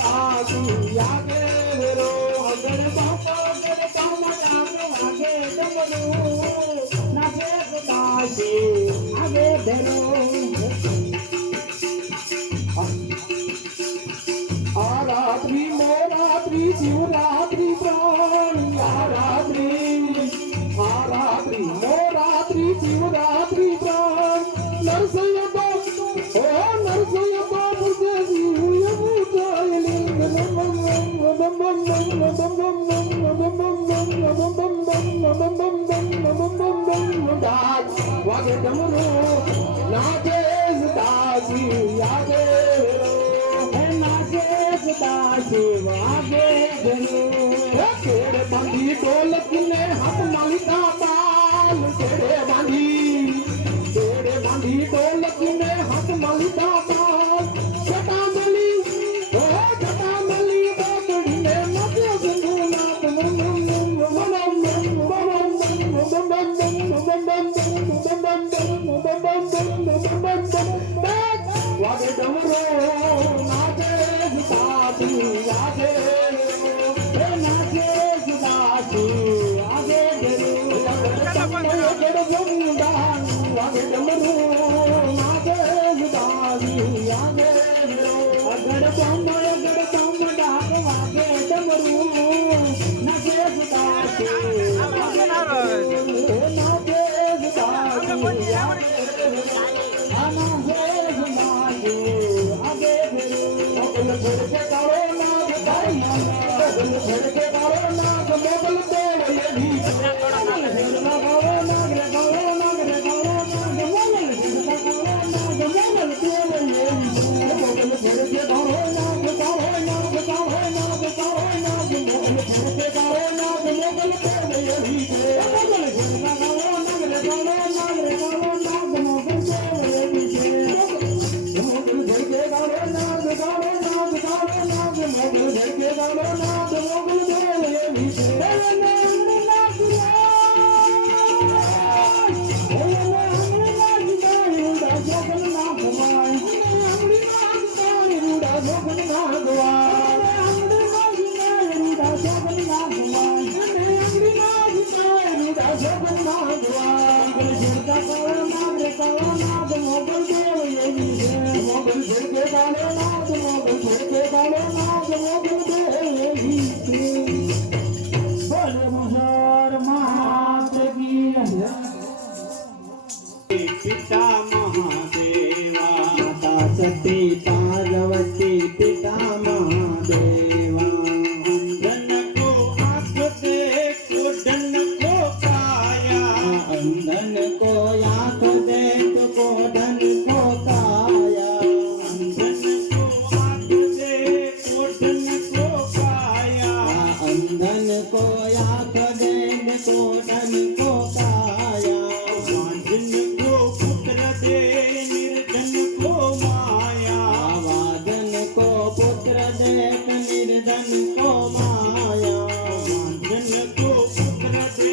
તાસી વાગે વેરો અગર બાપા અગર બાપા વાગે ડમરું નાચે તાસી વાગે ધરો આ રાત્રિ મોરાત્રિ શિવરાત્રિ પ્રાણ આ રાત્રિ મોરાત્રિ શિવરાત્રિ પ્રાણ નરસૈયા બાપુ ઓ નરસૈયા બાપુ દેવી ઉજાયલિંગ બમ બમ બમ બમ બમ વાગે ડમરો નાચે તાસી યાદે તાસી વાગે ધરો કેડે બાંધી ઢોલક ને હાથ માલિકા બાલ કેડે બાંધી ઢોલક ને હાથ માલિકા બાલ જટામલી બાકડી ને મધ્ય સંગુનાથ વાગે ડમરો નાચે તાસી વાગે નાચે તાસી વાગે ધરો વાગે ડમરો નાચે તાસી વાગે અગડ પમ ડાક વાગે ડમરું નાચે તાસી વાગે નાચે તાસી મોગલ છડકે કાળો નાગ મોગલ છડકે કાળો નાગ મોગલ દેવ લેવી મોગલ છડકે કાળો નાગ પિતા મહાદેવા માતા સતી પાર્વતી પિતા મહાદેવા અંધન કો આંખ દેખો ડન કો કાયા અંધન કો આંખ દેખો ડન કો કાયા અંધન કો આંખ દેખો ડન કો કાયા અંધન કો આંખ દેખો ડન કો કાયા जिनको पुत्र दे निर्धन को माया वादन को पुत्र दे निर्धन को माया जिनको पुत्र दे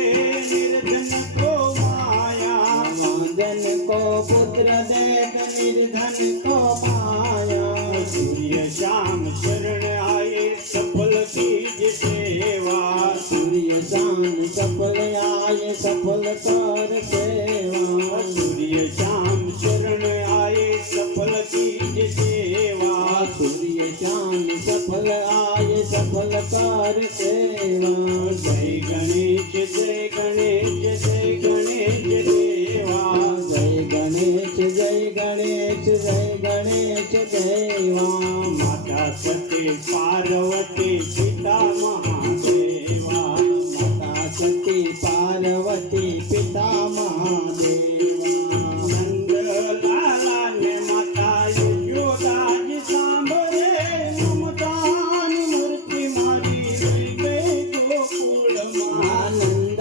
निर्धन को माया वादन को पुत्र दे निर्धन को माया सूर्य शाम शरण आए सफल कीज सेवा सूर्य शाम सफल आए सफल कर सेवा सूर्य शाम शरण आए सफल कीज सेवा सूर्य शाम सफल आए सफल कर सेवा जय गणेश जय गणेश जय गणेश देवा जय गणेश जय गणेश जय गणेश देवा माता सती पार्वती पिता महादेवा माता सती पार्वती पिता महादेवा नंद लाला ने माता यशोदाज सांभरे ममतानी मूर्ति मारी रही गई गोकुल आनंद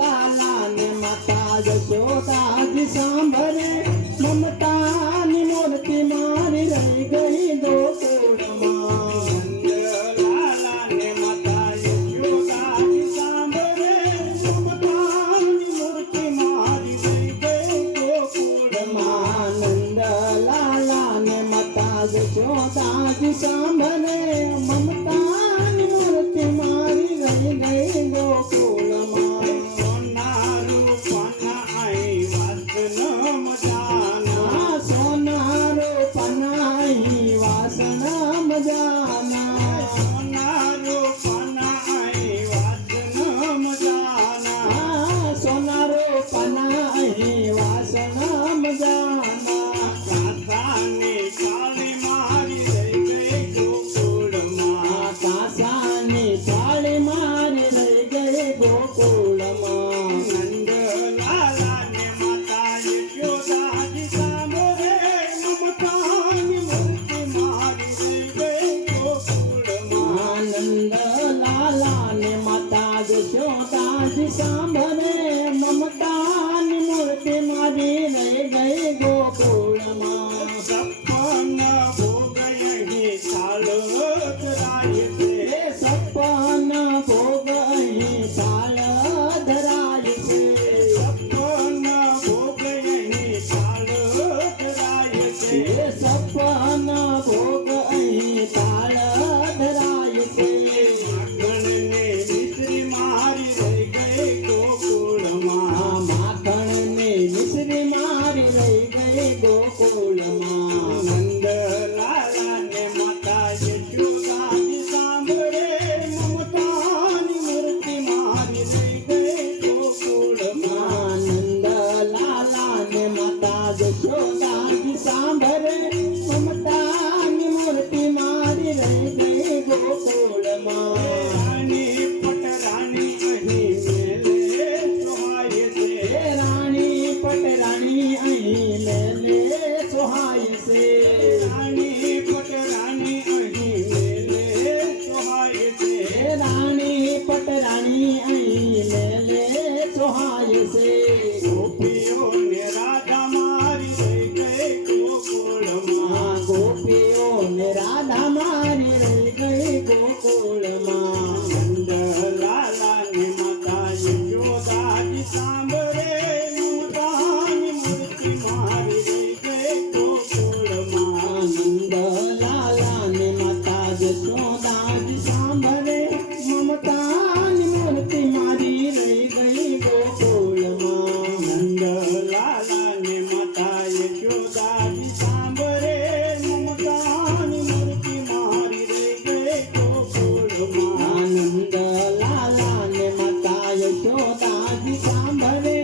लाला ने माता यशोदाज सांभरे ममतानी मूर्ति मारी रही गई गोकुल नंद જશોદાજી સાંભળે મમતાની મૂર્તિ મારી રહી ગઈ ગોકુળમાં સોના રૂપાના આઈ વાત ન મજાના સોના રૂપના વાસણ મજાના સોના રૂપાના આઈ વાત ન મજાના સોના રૂપના વાસણ મજાના કાસાની કાળી મારી રહી ગઈ ગોકુળમાં કાસાની થાળી મારી રહી ગઈ ગોકુળમાં નંદલાલાને માતા યશોદાજી સાંભળે મમતાની મૂર્તિ મારી રહી ગઈ ગોકુળમાં આનંદ લાલાને માતા જશોદાજી સાંભળે મમતાની મૂર્તિ મારી રહી ગઈ ગોકુળમાં સપન ભોગ અહીં ચાલો ધરાય છે સપન ભોગ અહીં તાળ ધરાય છે સપન ભોગ અહીં ચાલો ધરાય છે સપન ભોગ અહીં તાળ ધરાય છે માખણને મિશ્રી મારી રહી ગઈ ગોકુળમાં માખણની મિશ્રી મારી રહી ગઈ ગોકુળમાં નંદલાલાને માતા યશોદાજી સાંભળે મમતાની મૂર્તિ મારી રહી ગઈ ગોકુળમાં આનંદ લાલાને માતા જશોદાજી સાંભળે મમતાની મૂર્તિ મારી રહી ગઈ ગોકુળમાં રાણી પટરાણી અહીં મેલે સોહાય છે રાણી પટરાણી અહીં મેલે સોહાય છે રાણી પટરાણી અહીં મેલે સોહાય છે રાણી પટરાણી અહીં મેલે સોહાય છે ગોપીઓને રાધા મારી રહી ગઈ ગોકુળમાં ગોપીઓને રાધા મારી રહી ગઈ ગોકુળમાં નંદલાલાને માતા યશોદાજી સાંભળે મમતાની મૂર્તિ મારી રહી ગઈ ગોકુળમાં આનંદ લાલાને માતા જશોદાજી સાંભળે મમતાની મૂર્તિ મારી રહી ગઈ ગોકુળમાં નંદલાલાને માતા યશોદાજી સાંભળે મમતાની મૂર્તિ મારી રહી ગઈ ગોકુળમાં આનંદ લાલાને માતા યશોદાજી સાંભળે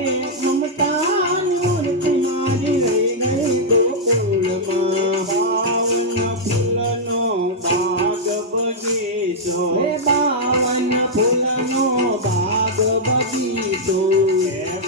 મમતાની મૂર્તિ મારી રહી ગઈ ગોકુળમાં પાવન ફૂલનો બાગ બગીચો હે બાવન ફૂલનો બાગ બગીચો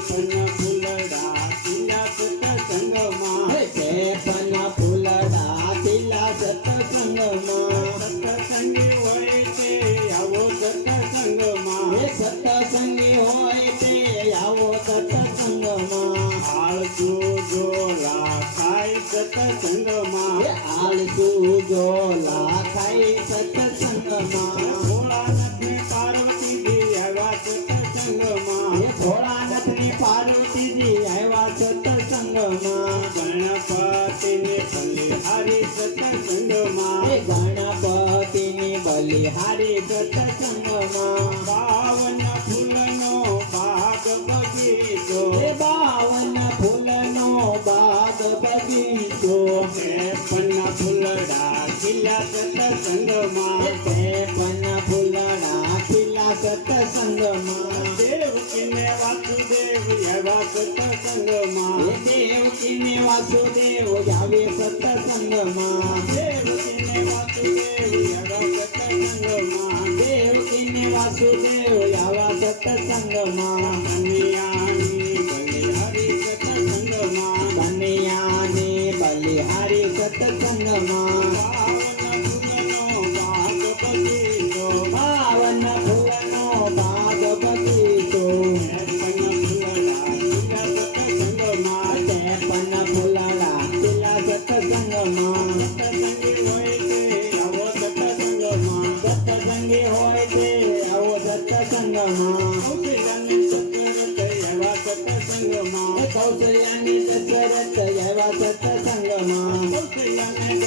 પણ ફૂલડા તિલા સત્સંગમાં પણ ફૂલડા તિલા સત્સંગમાં સત્સંગી હોય તે આવો સત્સંગમાં સત્સંગી હોય તે આવો સત્સંગમાં આળસુ જોલા ખાય સત્સંગમાં આળસુ જો લાખાઈ સત્સંગમાં ભોળાનાથને પાર્વતીજી આવ્યા સત્સંગમાં ભોળાનાથની પાર્વતીજી આવ્યા સત્સંગમાં ગણપતિને બલિહારી સત્સંગમાં ગણપતિની બલિહારી સત્સંગમાં બાવન ફૂલનો બાગ બગીચો બાવન ફૂલનો બાગ બગીચો પણ ફૂલડા ખીલા સત્સંગમાં પણ ફૂલડા ખીલા સત્સંગમાં દેવકીને વાસુદેવ આવ્યા સત્સંગમાં દેવકીને વાસુદેવ આવે સત્સંગમાં દેવકીને વાસુદેવ આવ્યા સત્સંગમાં દેવકીને વાસુદેવ આવા સત્સંગમાં કન્યાની બલિહારી સત્સંગમાં કન્યાની બલિહારી સત્સંગમાં પાવન ફૂલનો બાગ બગીચો પણ ફૂલડા ખીલા સત્સંગમાં સત્સંગી હોય તે આવો સત્સંગમાં સત્સંગી હોય તે આવો સત્સંગમાં કૌશલ્યાની સત્સરત એવા સત્સંગમાં કૌશલ્યાની દશરથ એવા સત્સંગમાં કૌશલ્યાને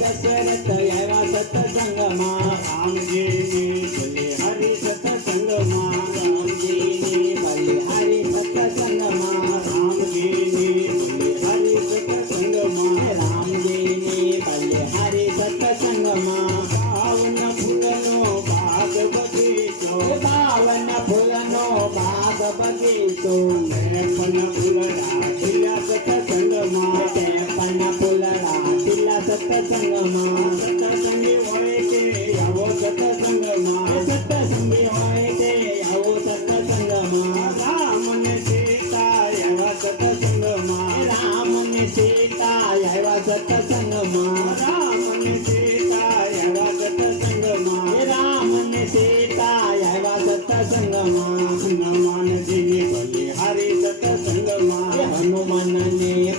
દશરથ આવ્યા સત્સંગમાં રામજીની બલિહારી સત્સંગમાં રામજીની બલિહારી સત્સંગમાં રામજીની બલિહારી સત્સંગમાં રામજીની બલિહારી સત્સંગમાં પાવન ફૂલનો બાગ બગીચો પાવન ફૂલનો બાગ બગીચો પણ ફૂલડા ખીલ્યા સત્સંગમાં પણ ફૂલડા ખીલ્યા સત્સંગમાં સત્સંગી હોય કે આવો સત્સંગમાં સત્સંગી હોય તે આવો સત્સંગમાં રામ ને સીતા એવા સત્સંગમાં રામ ને સીતા આવ્યા સત્સંગમાં રામ ને સીતા એવા સત્સંગમાં રામ ને સીતા આવ્યા સત્સંગમાં હનુમાનજીની બલિહારી સત્સંગમાં હનુમાનને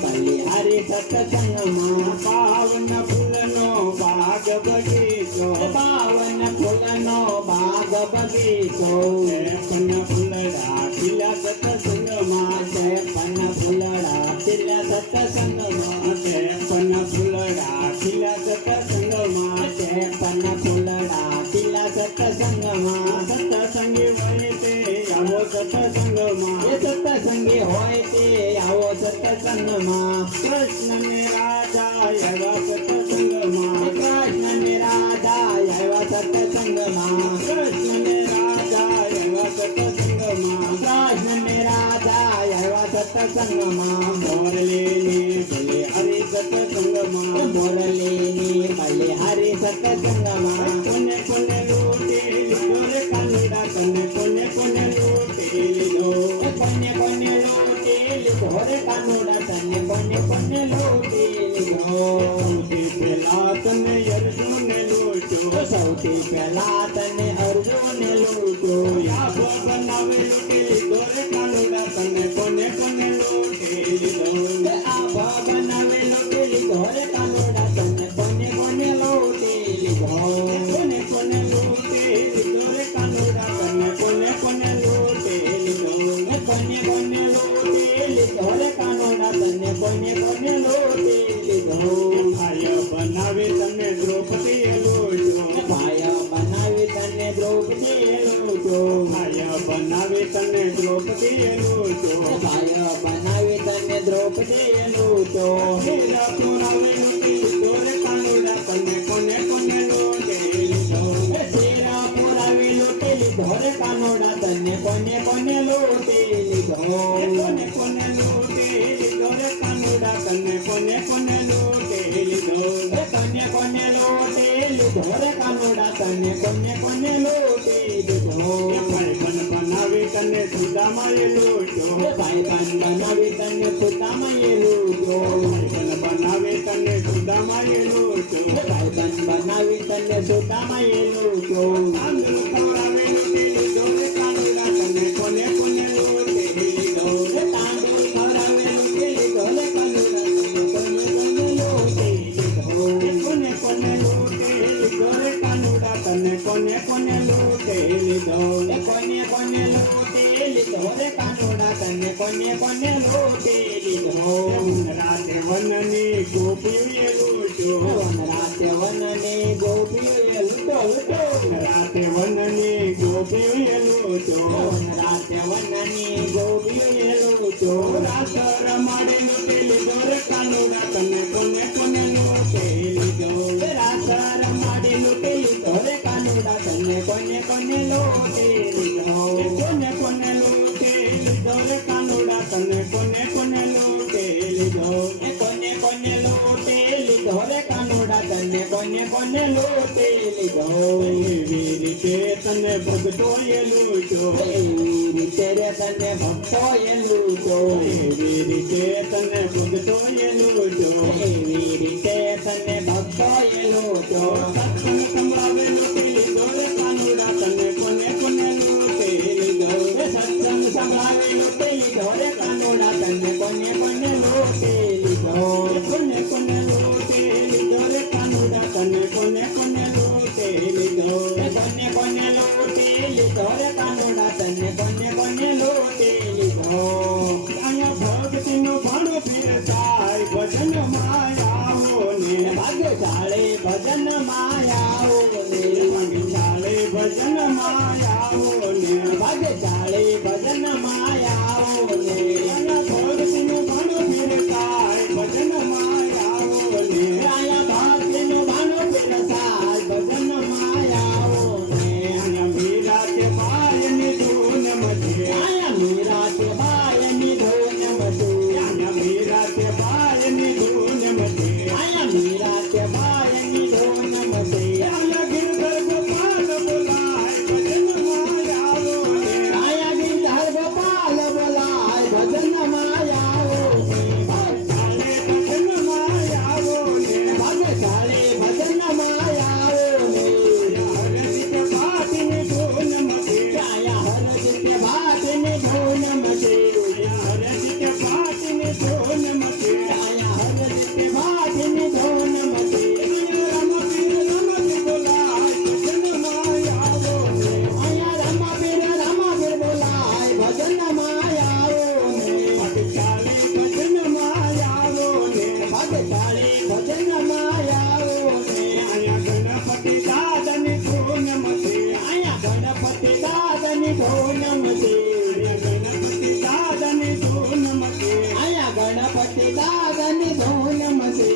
બલિહારી સત્સંગમાં પાવન ફૂલનો બાગ બગીચો પાવન ફૂલનો બાગ બગીચો પણ ફૂલડા ખીલ્યા સત્સંગમાં પણ ફૂલડા ખીલ્યા સત્સંગમાં પણ ફૂલડા ખીલ્યા સત્સંગમાં પણ ફૂલડા ખીલ્યા સત્સંગમાં સત્સંગી હોય તે આવો સત્સંગમાં સત્સંગી હોય તે આવો સત્સંગમાં કૃષ્ણ ને રાજા એવા સત્સંગમાં કૃષ્ણ ને રાધા આવ્યા સત્સંગમાં કૃષ્ણ ને રાજા એવા સત્સંગમાં કૃષ્ણ ને રાધા આવ્યા સત્સંગમાં મોરલીની બલિહારી સત્સંગમાં મોરલીની બલિહારી સત્સંગમાં કોને કોને લૂટી લીધો રે કાનુડા તને કોને કોને લૂટી લીધો કોને કોને લૂટી લીધો રે કાનુડા તને કોને કોને લૂટી લીધો સૌથી પહેલા તને અર્જુને લૂટ્યો સૌથી પહેલા તને અર્જુને લૂટ્યો યાબો બનાવે લૂટી લીધો રે કાનુડા તને કોને કોને લૂટી લીધો આભા બનાવી લૂટી લીધો રે કાનુડા તને કોને કોને લૂટી લીધો કોને કોને લૂટી લીધો રે કાનુડા તને કોને કોને લૂટી લીધો કોને કોને લૂટી લીધો રે કાનુડા તને કોને કોને લૂટી લીધો ભાઈ બનાવી તને દ્રૌપદીએ લૂટ્યો ભાઈ બનાવી તને દ્રૌપદીએ લૂટ્યો ભાઈ બનાવી તને દ્રૌપદીએ લૂટ્યો ભાઈ બનાવી તને દ્રૌપદીએ લૂટ્યો હીરા પુરાવે લૂટી લીધો રે કાનુડા તને કોને કોને લૂટી લીધો શેરા પુરાવી લૂટી લીધો રે કાનુડા તને કોને કોને લૂટી લીધો કોને કોને લૂટી લીધો રે કાનુડા તને કોને કોને લૂટી લીધો કોને કોને લૂટી લીધો રે કાનુડા તને કોને કોને લૂટી લીધો ભાઈ બનાવી તને સુદામાએ લૂટ્યો ભાઈ બનાવી તને સુદામાએ લૂટ્યો ભાઈ બનાવી તને સુદામાએ લૂટ્યો ભાઈ બનાવી તને સુદામાએ લૂટ્યો આંધળું ખવડાવે લૂટી લીધો રે કાનુડા તને કોને કોને લૂટી લીધો તાંડુલ ખવડાવે લૂટી લીધો રે કાનુડા તને કોને કોને લૂટી લીધો કોને કોને લૂટી લીધો રે કાનુડા તને કોને કોને લૂટી લીધો કોને કોને લૂટી લીધો રે કાનુડા તને કોને કોને લૂટી લીધો રાતે વનની ગોપીઓએ લૂટ્યો રાતે વનની ગોપીઓએ લૂટો લૂટો રાતે વનની ગોપીઓએ લૂટ્યો રાતે વનની ગોપીઓએ લૂટો રાત રમાડે લૂટી લીધો રે કાનુડા તને કોને કોને લૂટી લીધો રાત રમાડી લૂટી લીધો રે કાનુડા તને કોને કોને લૂટી લીધો કોને કોને લૂટી લીધો રે કાનુડા તને કોને કોને લૂટી લીધો કોને કોને લૂટી લીધો રે કાનુડા તને કોને કોને લૂટી લીધો એવી રીતે તને ભગતોએ લૂટ્યો એવી રીતે રે તને ભક્તોએ લૂટો એવી રીતે તને ભગતોએ લૂટ્યો એવી રીતે તને ભક્તોએ લૂટો સત્સંગ સંભળાવે લૂટી લીધો રે કાનુડા તને કોને કોને લૂટી લીધો સત્સંગ સંભળાવી લૂટી લીધો રે કાનુડા તને કોને કોને લૂટી લીધો કોને કોને લૂટી લીધો રે કાનુડા તને કોને કોને લૂટી લીધો કોને કોને લૂટી લીધો રે કાનુડા તને કોને કોને લૂટી લીધો અહીંયા ભક્તિનો ભાણો ભજન માયાવો ને ભાગ્યશાળી ભજન માયાવો ને ભાગ્યશાળી ભજન માયાવો ને ભાગ્યશાળી ભજન માયાવો ને આયા ભક્તિનું ભાણું ફિરતાય ભજન માયાવો ને આયા ભક્તિનું ભાણું ફિરતાય ભજન માયાવો ને આયા મીરા કે બાયની ધૂન મચે આયા મીરા કે બાયની ધૂન મચે આયા મીરા કે બાયની ધૂન મચે આયા મીરા કે બાયની ધૂન મચે આયા ગિરધર ગોપાલ બોલાય ભજન માયાવો ને આયા ગિરધર ગોપાલ બોલાય ભજન માયાવો ને ભાગ્યશાળી ભજન માયાવો ને ભાગ્યશાળી ભજન માયાવો ને હરજી કે ભાતની ધૂન મચે આયા હરજી કે ભાતની ધૂન મચે હરજી કે ભાતની ધૂન મચે આયા હરજી કે ભાતની ધૂન મચે રામ પીર રામજી બોલાય ભજન માયાવો ને આયા રામ પીર બોલાય ભજન માયાવો ને ભાગ્યશાળી ભજન માયાવો ને ભાગ્યશાળી ભજન માયાવો ને આયા ગણપતિ દાદાની ધૂન મચે આયા ગણપતિ દાદાની ધૂન મચે ગણપતિ દાદાની ધૂન મચે આયા ગણપતિ દાદાની ધૂન મચે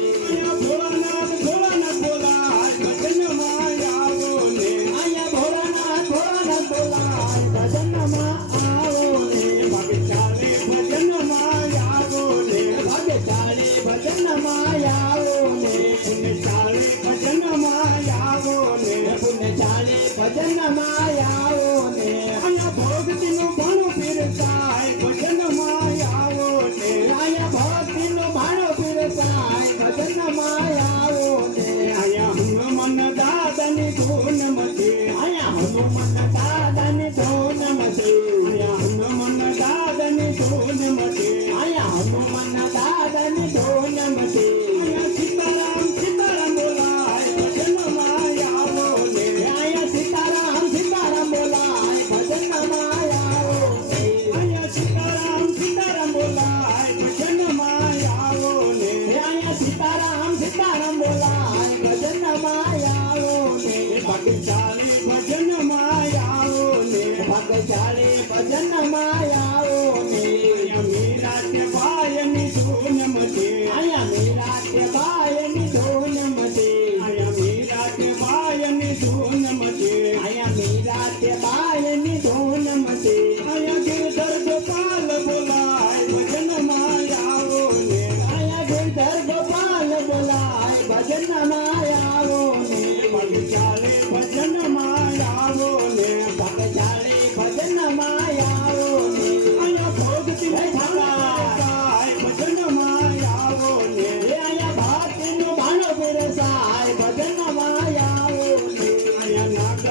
ભોળાનાથ ભોળાનાથ બોલાય ભજન માયાવો ને આયા ભોળાનાથ ભોળાનાથ બોલાય ભજન માયાવો ને ભાગ્યશાળી ભજન માયાવો ને ભાગ્યશાળી ભજન માયાવો ને પુણ્યશાળી ભજન માયાવો ને પુણ્યશાળી ભજન માયાવો ને આયા ભક્તિનું ભાણું ફિરતાય ભજન માયાવો ને આયા ભક્તિનું ભાણું ફિરતાય ભજન માયાવો ને આયા હનુમાન દાદાની ધૂન મચે આયા હનુમાન દાદાની ધૂન મચે આયા હનુમાન દાદાની ધૂન મચે આયા હનુમાન દાદાની ધૂન મચે આયા સીતારામ સીતારામ બોલાય ભજન માયાવો ને આયા સીતારામ સીતારામ બોલાય ભજન માયાવો ને આયા સીતારામ સીતારામ બોલાય ભજન માયાવો ને આયા સીતારામ સીતારામ બોલાય ભજન માયાવો ને ભાગ્યશાળી ભજન માયાવો ને ભાગ્યશાળી ભજન માયાવો ને આયા મીરા કે બાયની ધૂન મચે આયા મીરા કે બાયની ધૂન મચે આયા મીરા કે બાયની ધૂન મચે આયા મીરા કે બાયની ધૂન મચે આયા ગિરધર ગોપાલ બોલાય ભજન માયાવો ને આયા ગિરધર ગોપાલ બોલાય ભજન માયાવો ને ભાગ્યશાળી ભજન માયાવો ને ભાગ્યશાળી ભજન માયાવો ને આયા ભક્તિ ભાગાય ભજન માયાવો ને આયા ભક્તિનું ભાણું ફિરતાય ભજન માયાવો ને આયા નાગત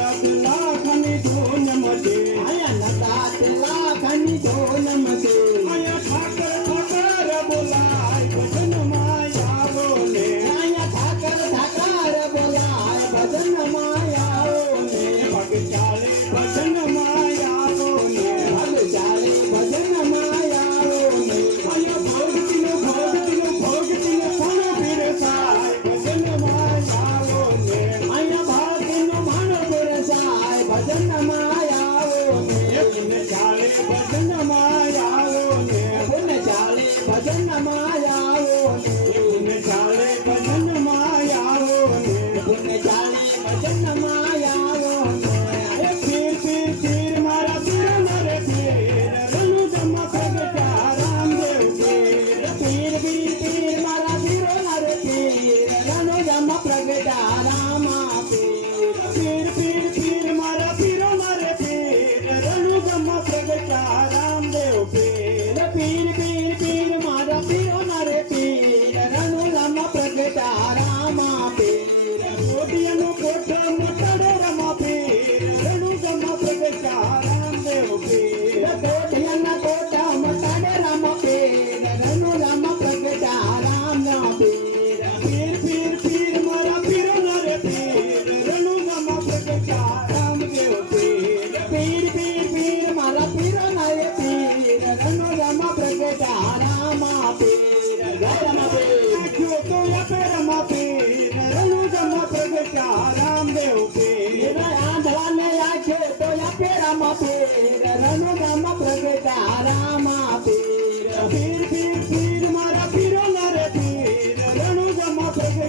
લાખની ધૂન મચે આયા નાગત લાખની ધૂન મચે આયા ઠાકર ઠાકર બોલાય ભજન માયાવો ને આયા ઠાકર ઠાકર બોલાય ભજન માયાવો ને ભાગ્યશાળી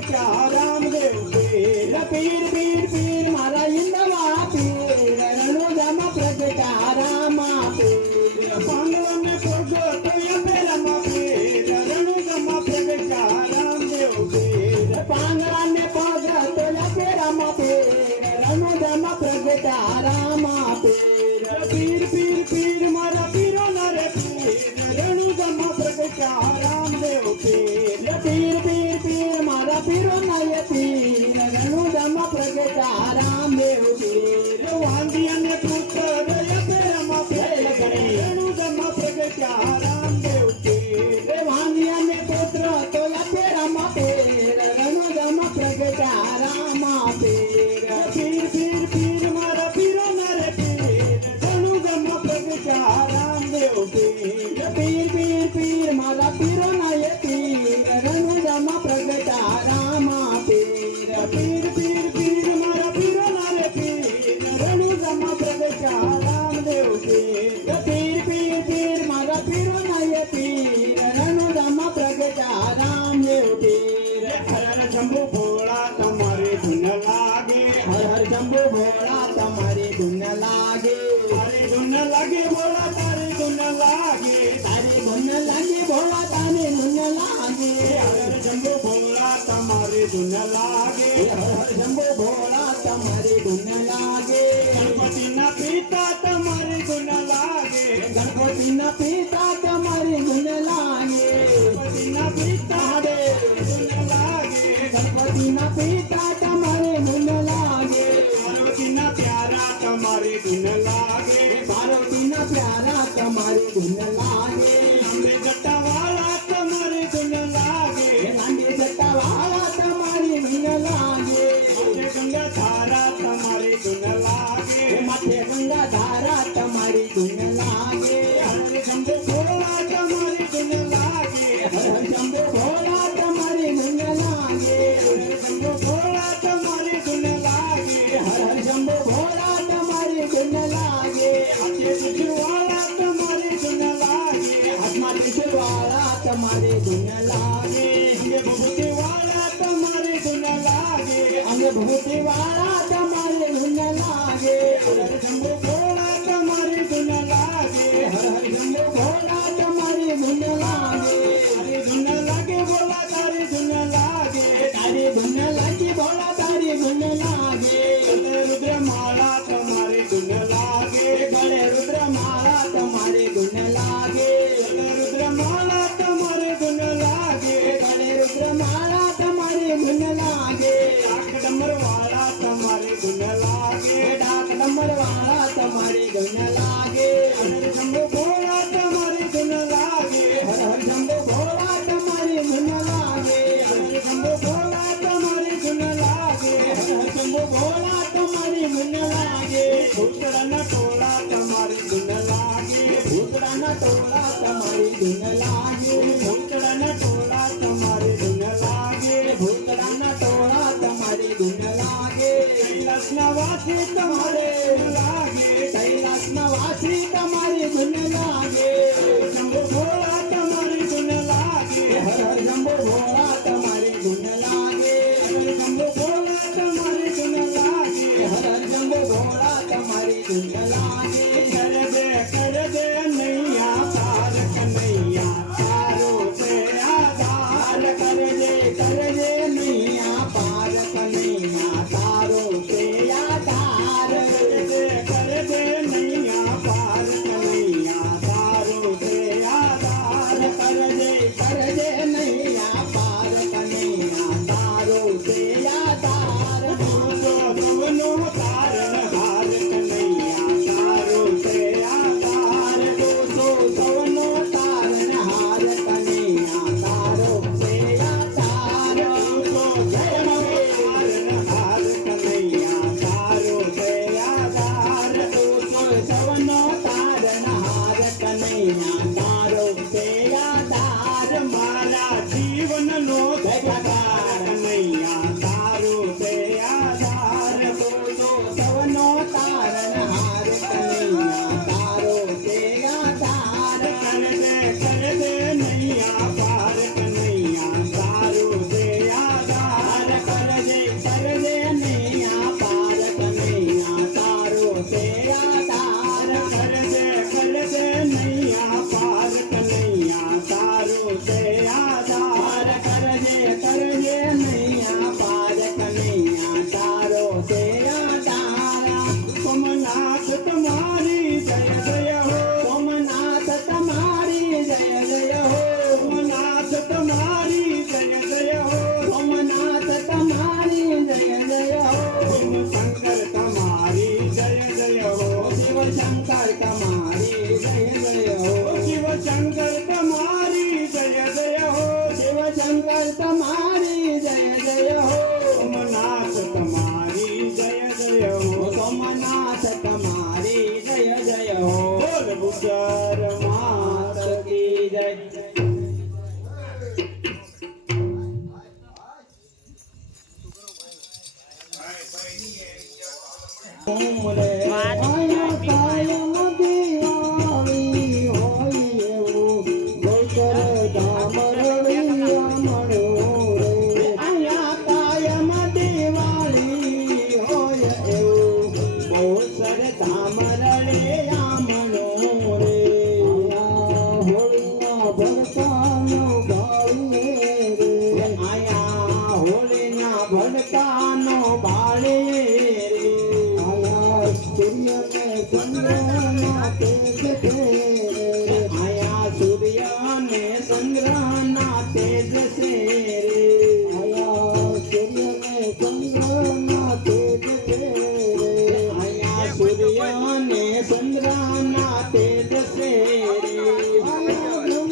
પ્રગટ્યા રામદેવ પીર પીર પીર પીર મારા ઈંદવા પીર રણુજામાં પ્રગટા રામા પીર પાંડવને પોગો તો યપેરામાં પીર રણુજામાં પ્રગટ્યા રામદેવ પીર પાંગળાને પગ તો લપેરામાં પીર રણુજામાં પ્રગટા રામા પીર પીર પીર પીર મારા પીરો ના રે પીર રણુજામાં પ્રગટ્યા રામદેવ પીર પીર પીર પીર મારા પીરો નાય પીર રણુજામાં પ્રગટા રામદેવ પીર વાંદિયાને પુત્ર યપેરામાં પીર રણુજામાં પ્રગટ્યા રામદેવ પીર વાંગિયાને પુત્ર તો લપેરામાં પીર રણુજામાં પ્રગટા રામા પીર પીર પીર પીર મારા પીરો ના રે પીર રણુજામાં પ્રગટ્યા રામદેવ પીર પીર પીર પીર મારા પીરો નાય પીર રણુજામાં પ્રગટા રામા પીર પીર પીર પીર મારા પીરો ના રે પીર રણુજામાં પ્રગટ્યા રામદેવ પીર પીર પીર પીર મારા પીરો નાય પીર રણુજામાં પ્રગટા રામદેવ પીર હર શંભુ ભોળા તમારી ધૂન લાગે હર હર શંભુ ભોળા તમારી ધૂન લાગે તારી ધૂન લાગે ભોળા તારી ધૂન લાગે તારી ધૂન લાગે ભોળા તારી ધૂન લાગે હર શંભુ ભોળા તમારી ધૂન લાગે હર હર શંભુ ભોળા તમારી ધૂન લાગે ગણપતિના પિતા તમારી ધૂન લાગે ગણપતિના પિતા તમારી ધૂન લાગે ગણપતિના પિતા ધૂન લાગે ગણપતિના પિતા તમારી ધૂન લાગે પાર્વતીના પ્યારા તમારી ધૂન લાગે પાર્વતીના પ્યારા તમારી ધૂન લાગે અંબે જટાવાળા તમારી ધૂન લાગે લાંડી જટાવાળા તમારી ધૂન લાગે માથે ગંગા ધારા તમારી ધૂન લાગે માથે ગંગા ધારા તમારી ધૂન લાગે હર શંભુ ભોળા તમારી ધૂન લાગે હર હર શંભુ ભોળા તમારી ધૂન લાગે હર શંભુ ભોળા તમારી ધૂન લાગે હર હર શંભુ ભોળા તમારી ધૂન લાગે હાથે ત્રિશુળવાળા તમારી ધૂન લાગે હાથમાં ત્રિશુળવાળા તમારી ધૂન લાગે અંગે ભભૂતિવાળા તમારી ધૂન લાગે અંગે ભૂતિવાળા તમારી ધૂન લાગે હર શંભુ ભોળા તમારી ધૂન લાગે હર હર શંભુ ભોળા તમારી ધૂન લાગે તારી ધૂન લાગે ભોળા તારી ધૂન લાગે તારી ધૂન લાગી ભોળા તારી ધૂન લાગે ગળે રુદ્રમાળા તમારી ધૂન લાગે ગળે રુદ્રમાળા તમારી ધૂન લાગે ગળે રુદ્રમાળા તમારી ધૂન લાગે ગળે રુદ્રમાળા તમારી ધૂન લાગે ડાક ડમરવાળા તમારી ધૂન લાગે ડાક ડમરવાળા તમારી ધૂન લાગે હર શંભુ ભોળા તમારી ધૂન લાગે હર હર શંભુ ભોળા તમારી ધૂન લાગે હર શંભુ ભોળા તમારી ધૂન લાગે હર હર શંભુ ભોળા તમારી ધૂન લાગે ભૂતળાના ટોળા તમારી ધૂન લાગે ભૂતળાના ટોળા તમારી ધૂન લાગે ભૂતળાના ટોળા તમારી ધૂન લાગે ભૂતળાના ટોળા તમારી ધૂન લાગે કૈલાસના વાસી તમારે ધૂન લાગે કૈલાસના વાસી તમારી ધૂન લાગે શંભુ ભોળા તમારી ધૂન લાગે હર હર શંભુ ભોળા તમારી ધૂન લાગે હર શંભુ ભોળા તમારી ધૂન લાગે હર હર શંભુ ભોળા તમારી ધૂન લાગે કર દે નૈયા પાર કનૈયા તારો છે આધાર કરજે નૈયા પાર કનૈયા તારો તે આધાર કર દે નૈયા પાર કનૈયા તારો છે આધાર કરજે નૈયા પાર રે આયા કાયમ દિવાળી હોય એવું ગોચર ધામ રળિયા મળ્યું રે અહીંયા કાયમ દિવાળી હોય એવું બોસર ધામ રળે આમણો રે આયા હોળીના ભડકાનો ગાળીએ રે આયા હોળીના ભડકાનો બાળે રે આયા સૂર્યને ચંદ્રના તેજ છે આયા સૂર્ય ને ચંદ્રના તેજ છે રે આયા સૂર્યને ચંદ્રના તેજ છે આયા સૂર્ય ને ચંદ્રના તેજ છે રે આયા બ્રહ્મ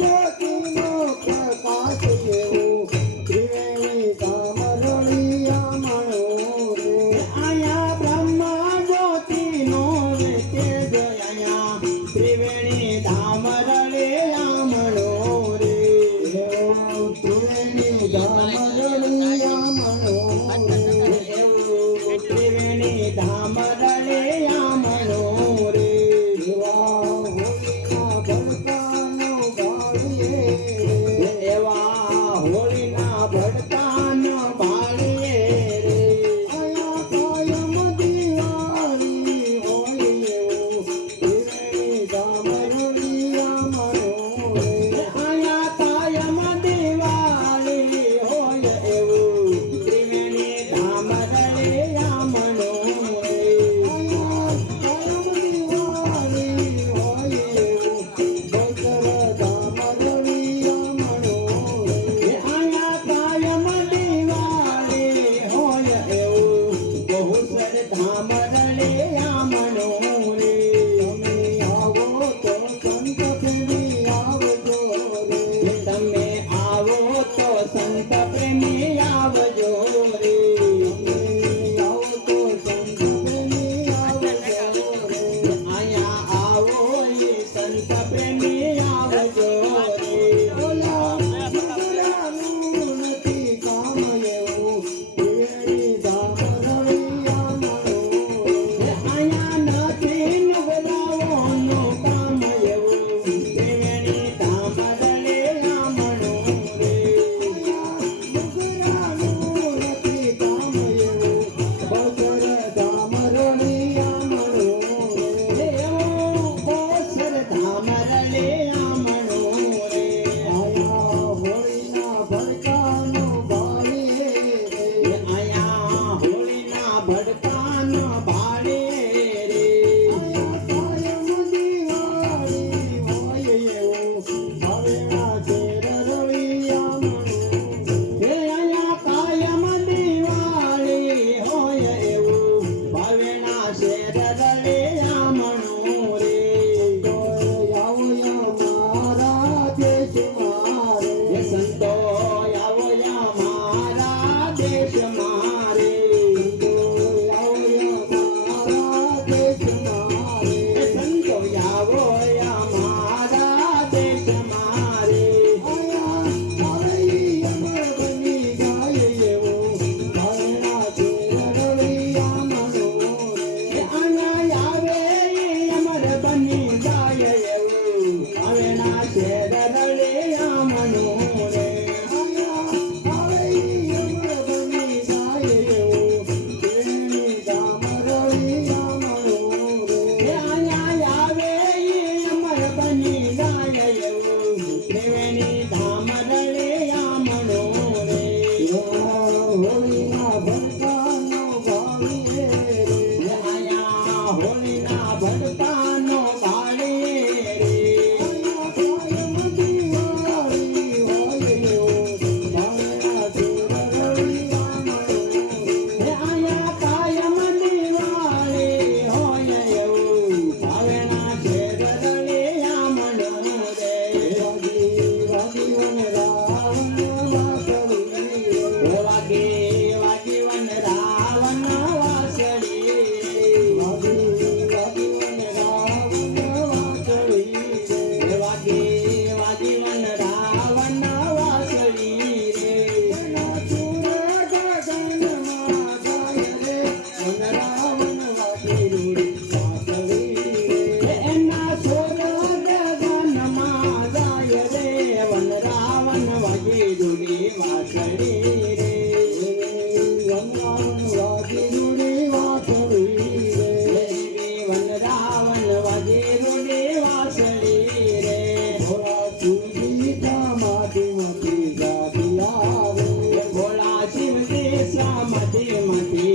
જ્યોતિનો પ્રકાશ એવું ત્રિવેણી ધામ રળિયા મળ્યું રે આયા બ્રહ્મા જ્યોતિનો તેજ આયા ત્રિવેણી ધામ રળે આમળો રે એવું ત્રિવેણી ધામ રળિયા મળ્યું રે એવું ત્રિવેણી ધામ રળે આમળો રે એવા હોળીના ભડકાનો ગાળીએ રે એવા હોળીના ભડકાનો બાળીએ રે આયા કાયમ દિવાળી હોય એવું ત્રિવેણી ધામ રળિયા મળ્યું રે આયા કાયમ દિવાળી હોય એવું ત્રિવેણી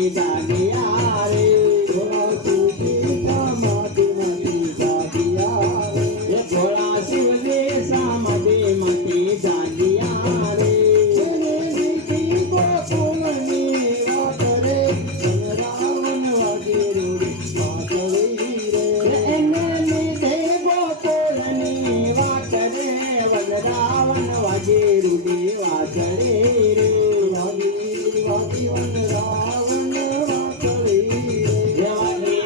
જાગ્યા રે ભોળા શિવજી સમાધિમાંથી જાગ્યા રે એ ભોળા શિવજી સમાધિમાંથી જાગ્યા રે એને લીધી ગોકુળની વાત રે રાવણ વાગે રૂડી વાતળી રે એને લીધે ગોકુળની વાત રે રાવણ વાગે રૂડી વાતળી રે વાગી વાગી વન રાવણ વાતળી રે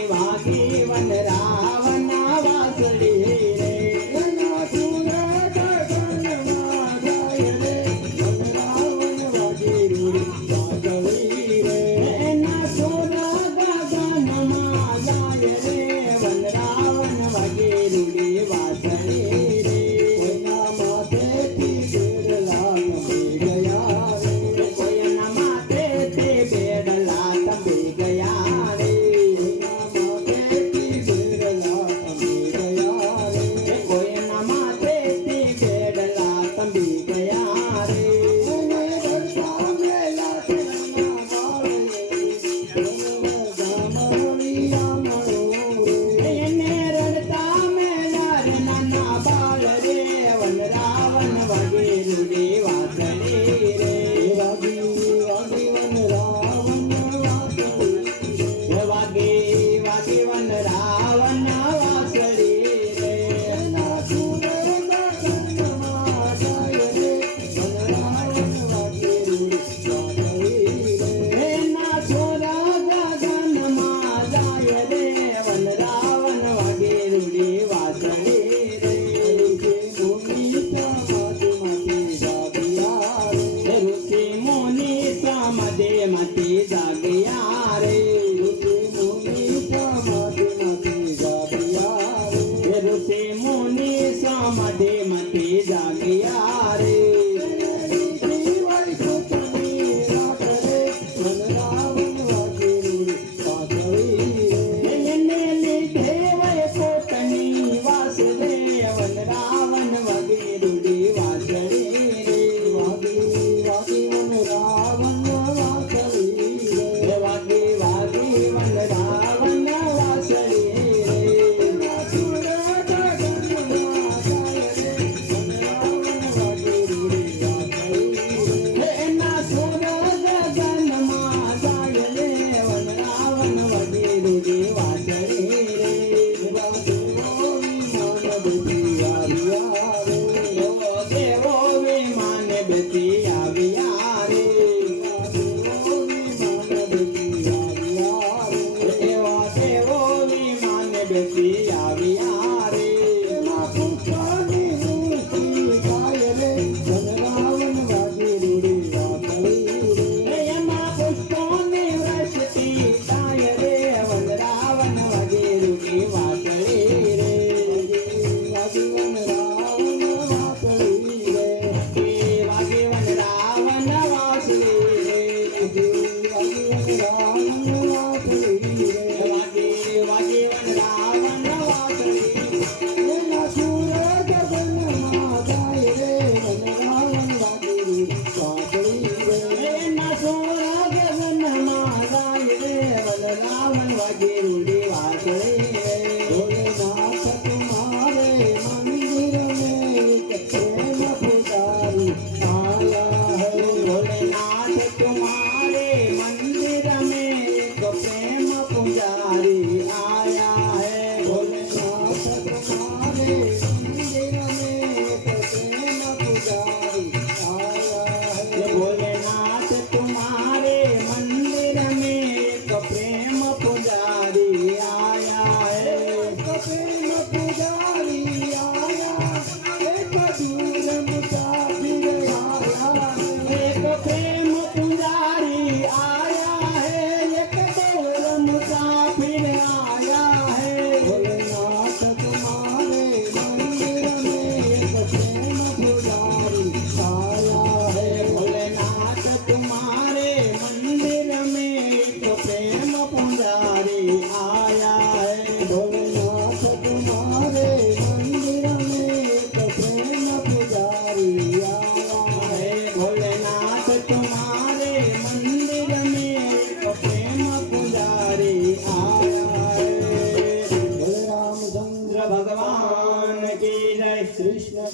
વાગી વન રાવણ વાતળી રે એના સુર ગગનમાં જાય રે વન રાવણ વાગે રૂડી વાતળી રે એના સુર ગગનમાં જાય રે વન રાવણ વાગે રૂડી વાતળી રે કોઈના માથેથી બેડલા નમી ગયા રે કોઈના માથેથી બેડલા નમી ગયા રે કોઈના માથેથી બેડલા નમી ગયા રે કોઈના માથેથી બેડલા એને રડતા મેલા રે નાના બાળ રે વન રાવણ વાગે રૂડી વાતળી રે વાગી વાગી વન રાવણ વાતળી વાગી વાગી વન રાવણ વાતળી રે એના સુંદર ગગનમાં જાય રે વન રાવણ વાગે રૂડી વાતળી રે એના સુંદર ગગનમાં જાય રે વન રાવણ વાગે રૂડી વાતળી રે ઋષિ મુનિ સમાધિમાંથી જાગ્યા રે ઋષિ મુનિ સમાધિમાંથી જાગ્યા રે એને લીધે વૈકુંઠની વાસ રે વન રાવણ વાગે રૂડી વાતળી રે વાગી વાગી વન રાવણ વાતળી રે વાગી વાગી વન રાવણ વાતળી રે એના સુર ગગનમાં જાય રે વન રાવણ વાગે રૂડી વાતળી રે એના સુર ગગનમાં જાય રે વન રાવણ વાગે રૂડી વાતળી રે દેવો વિમાન બેસી આવ્યા રે ભગવાન કી જય. કૃષ્ણ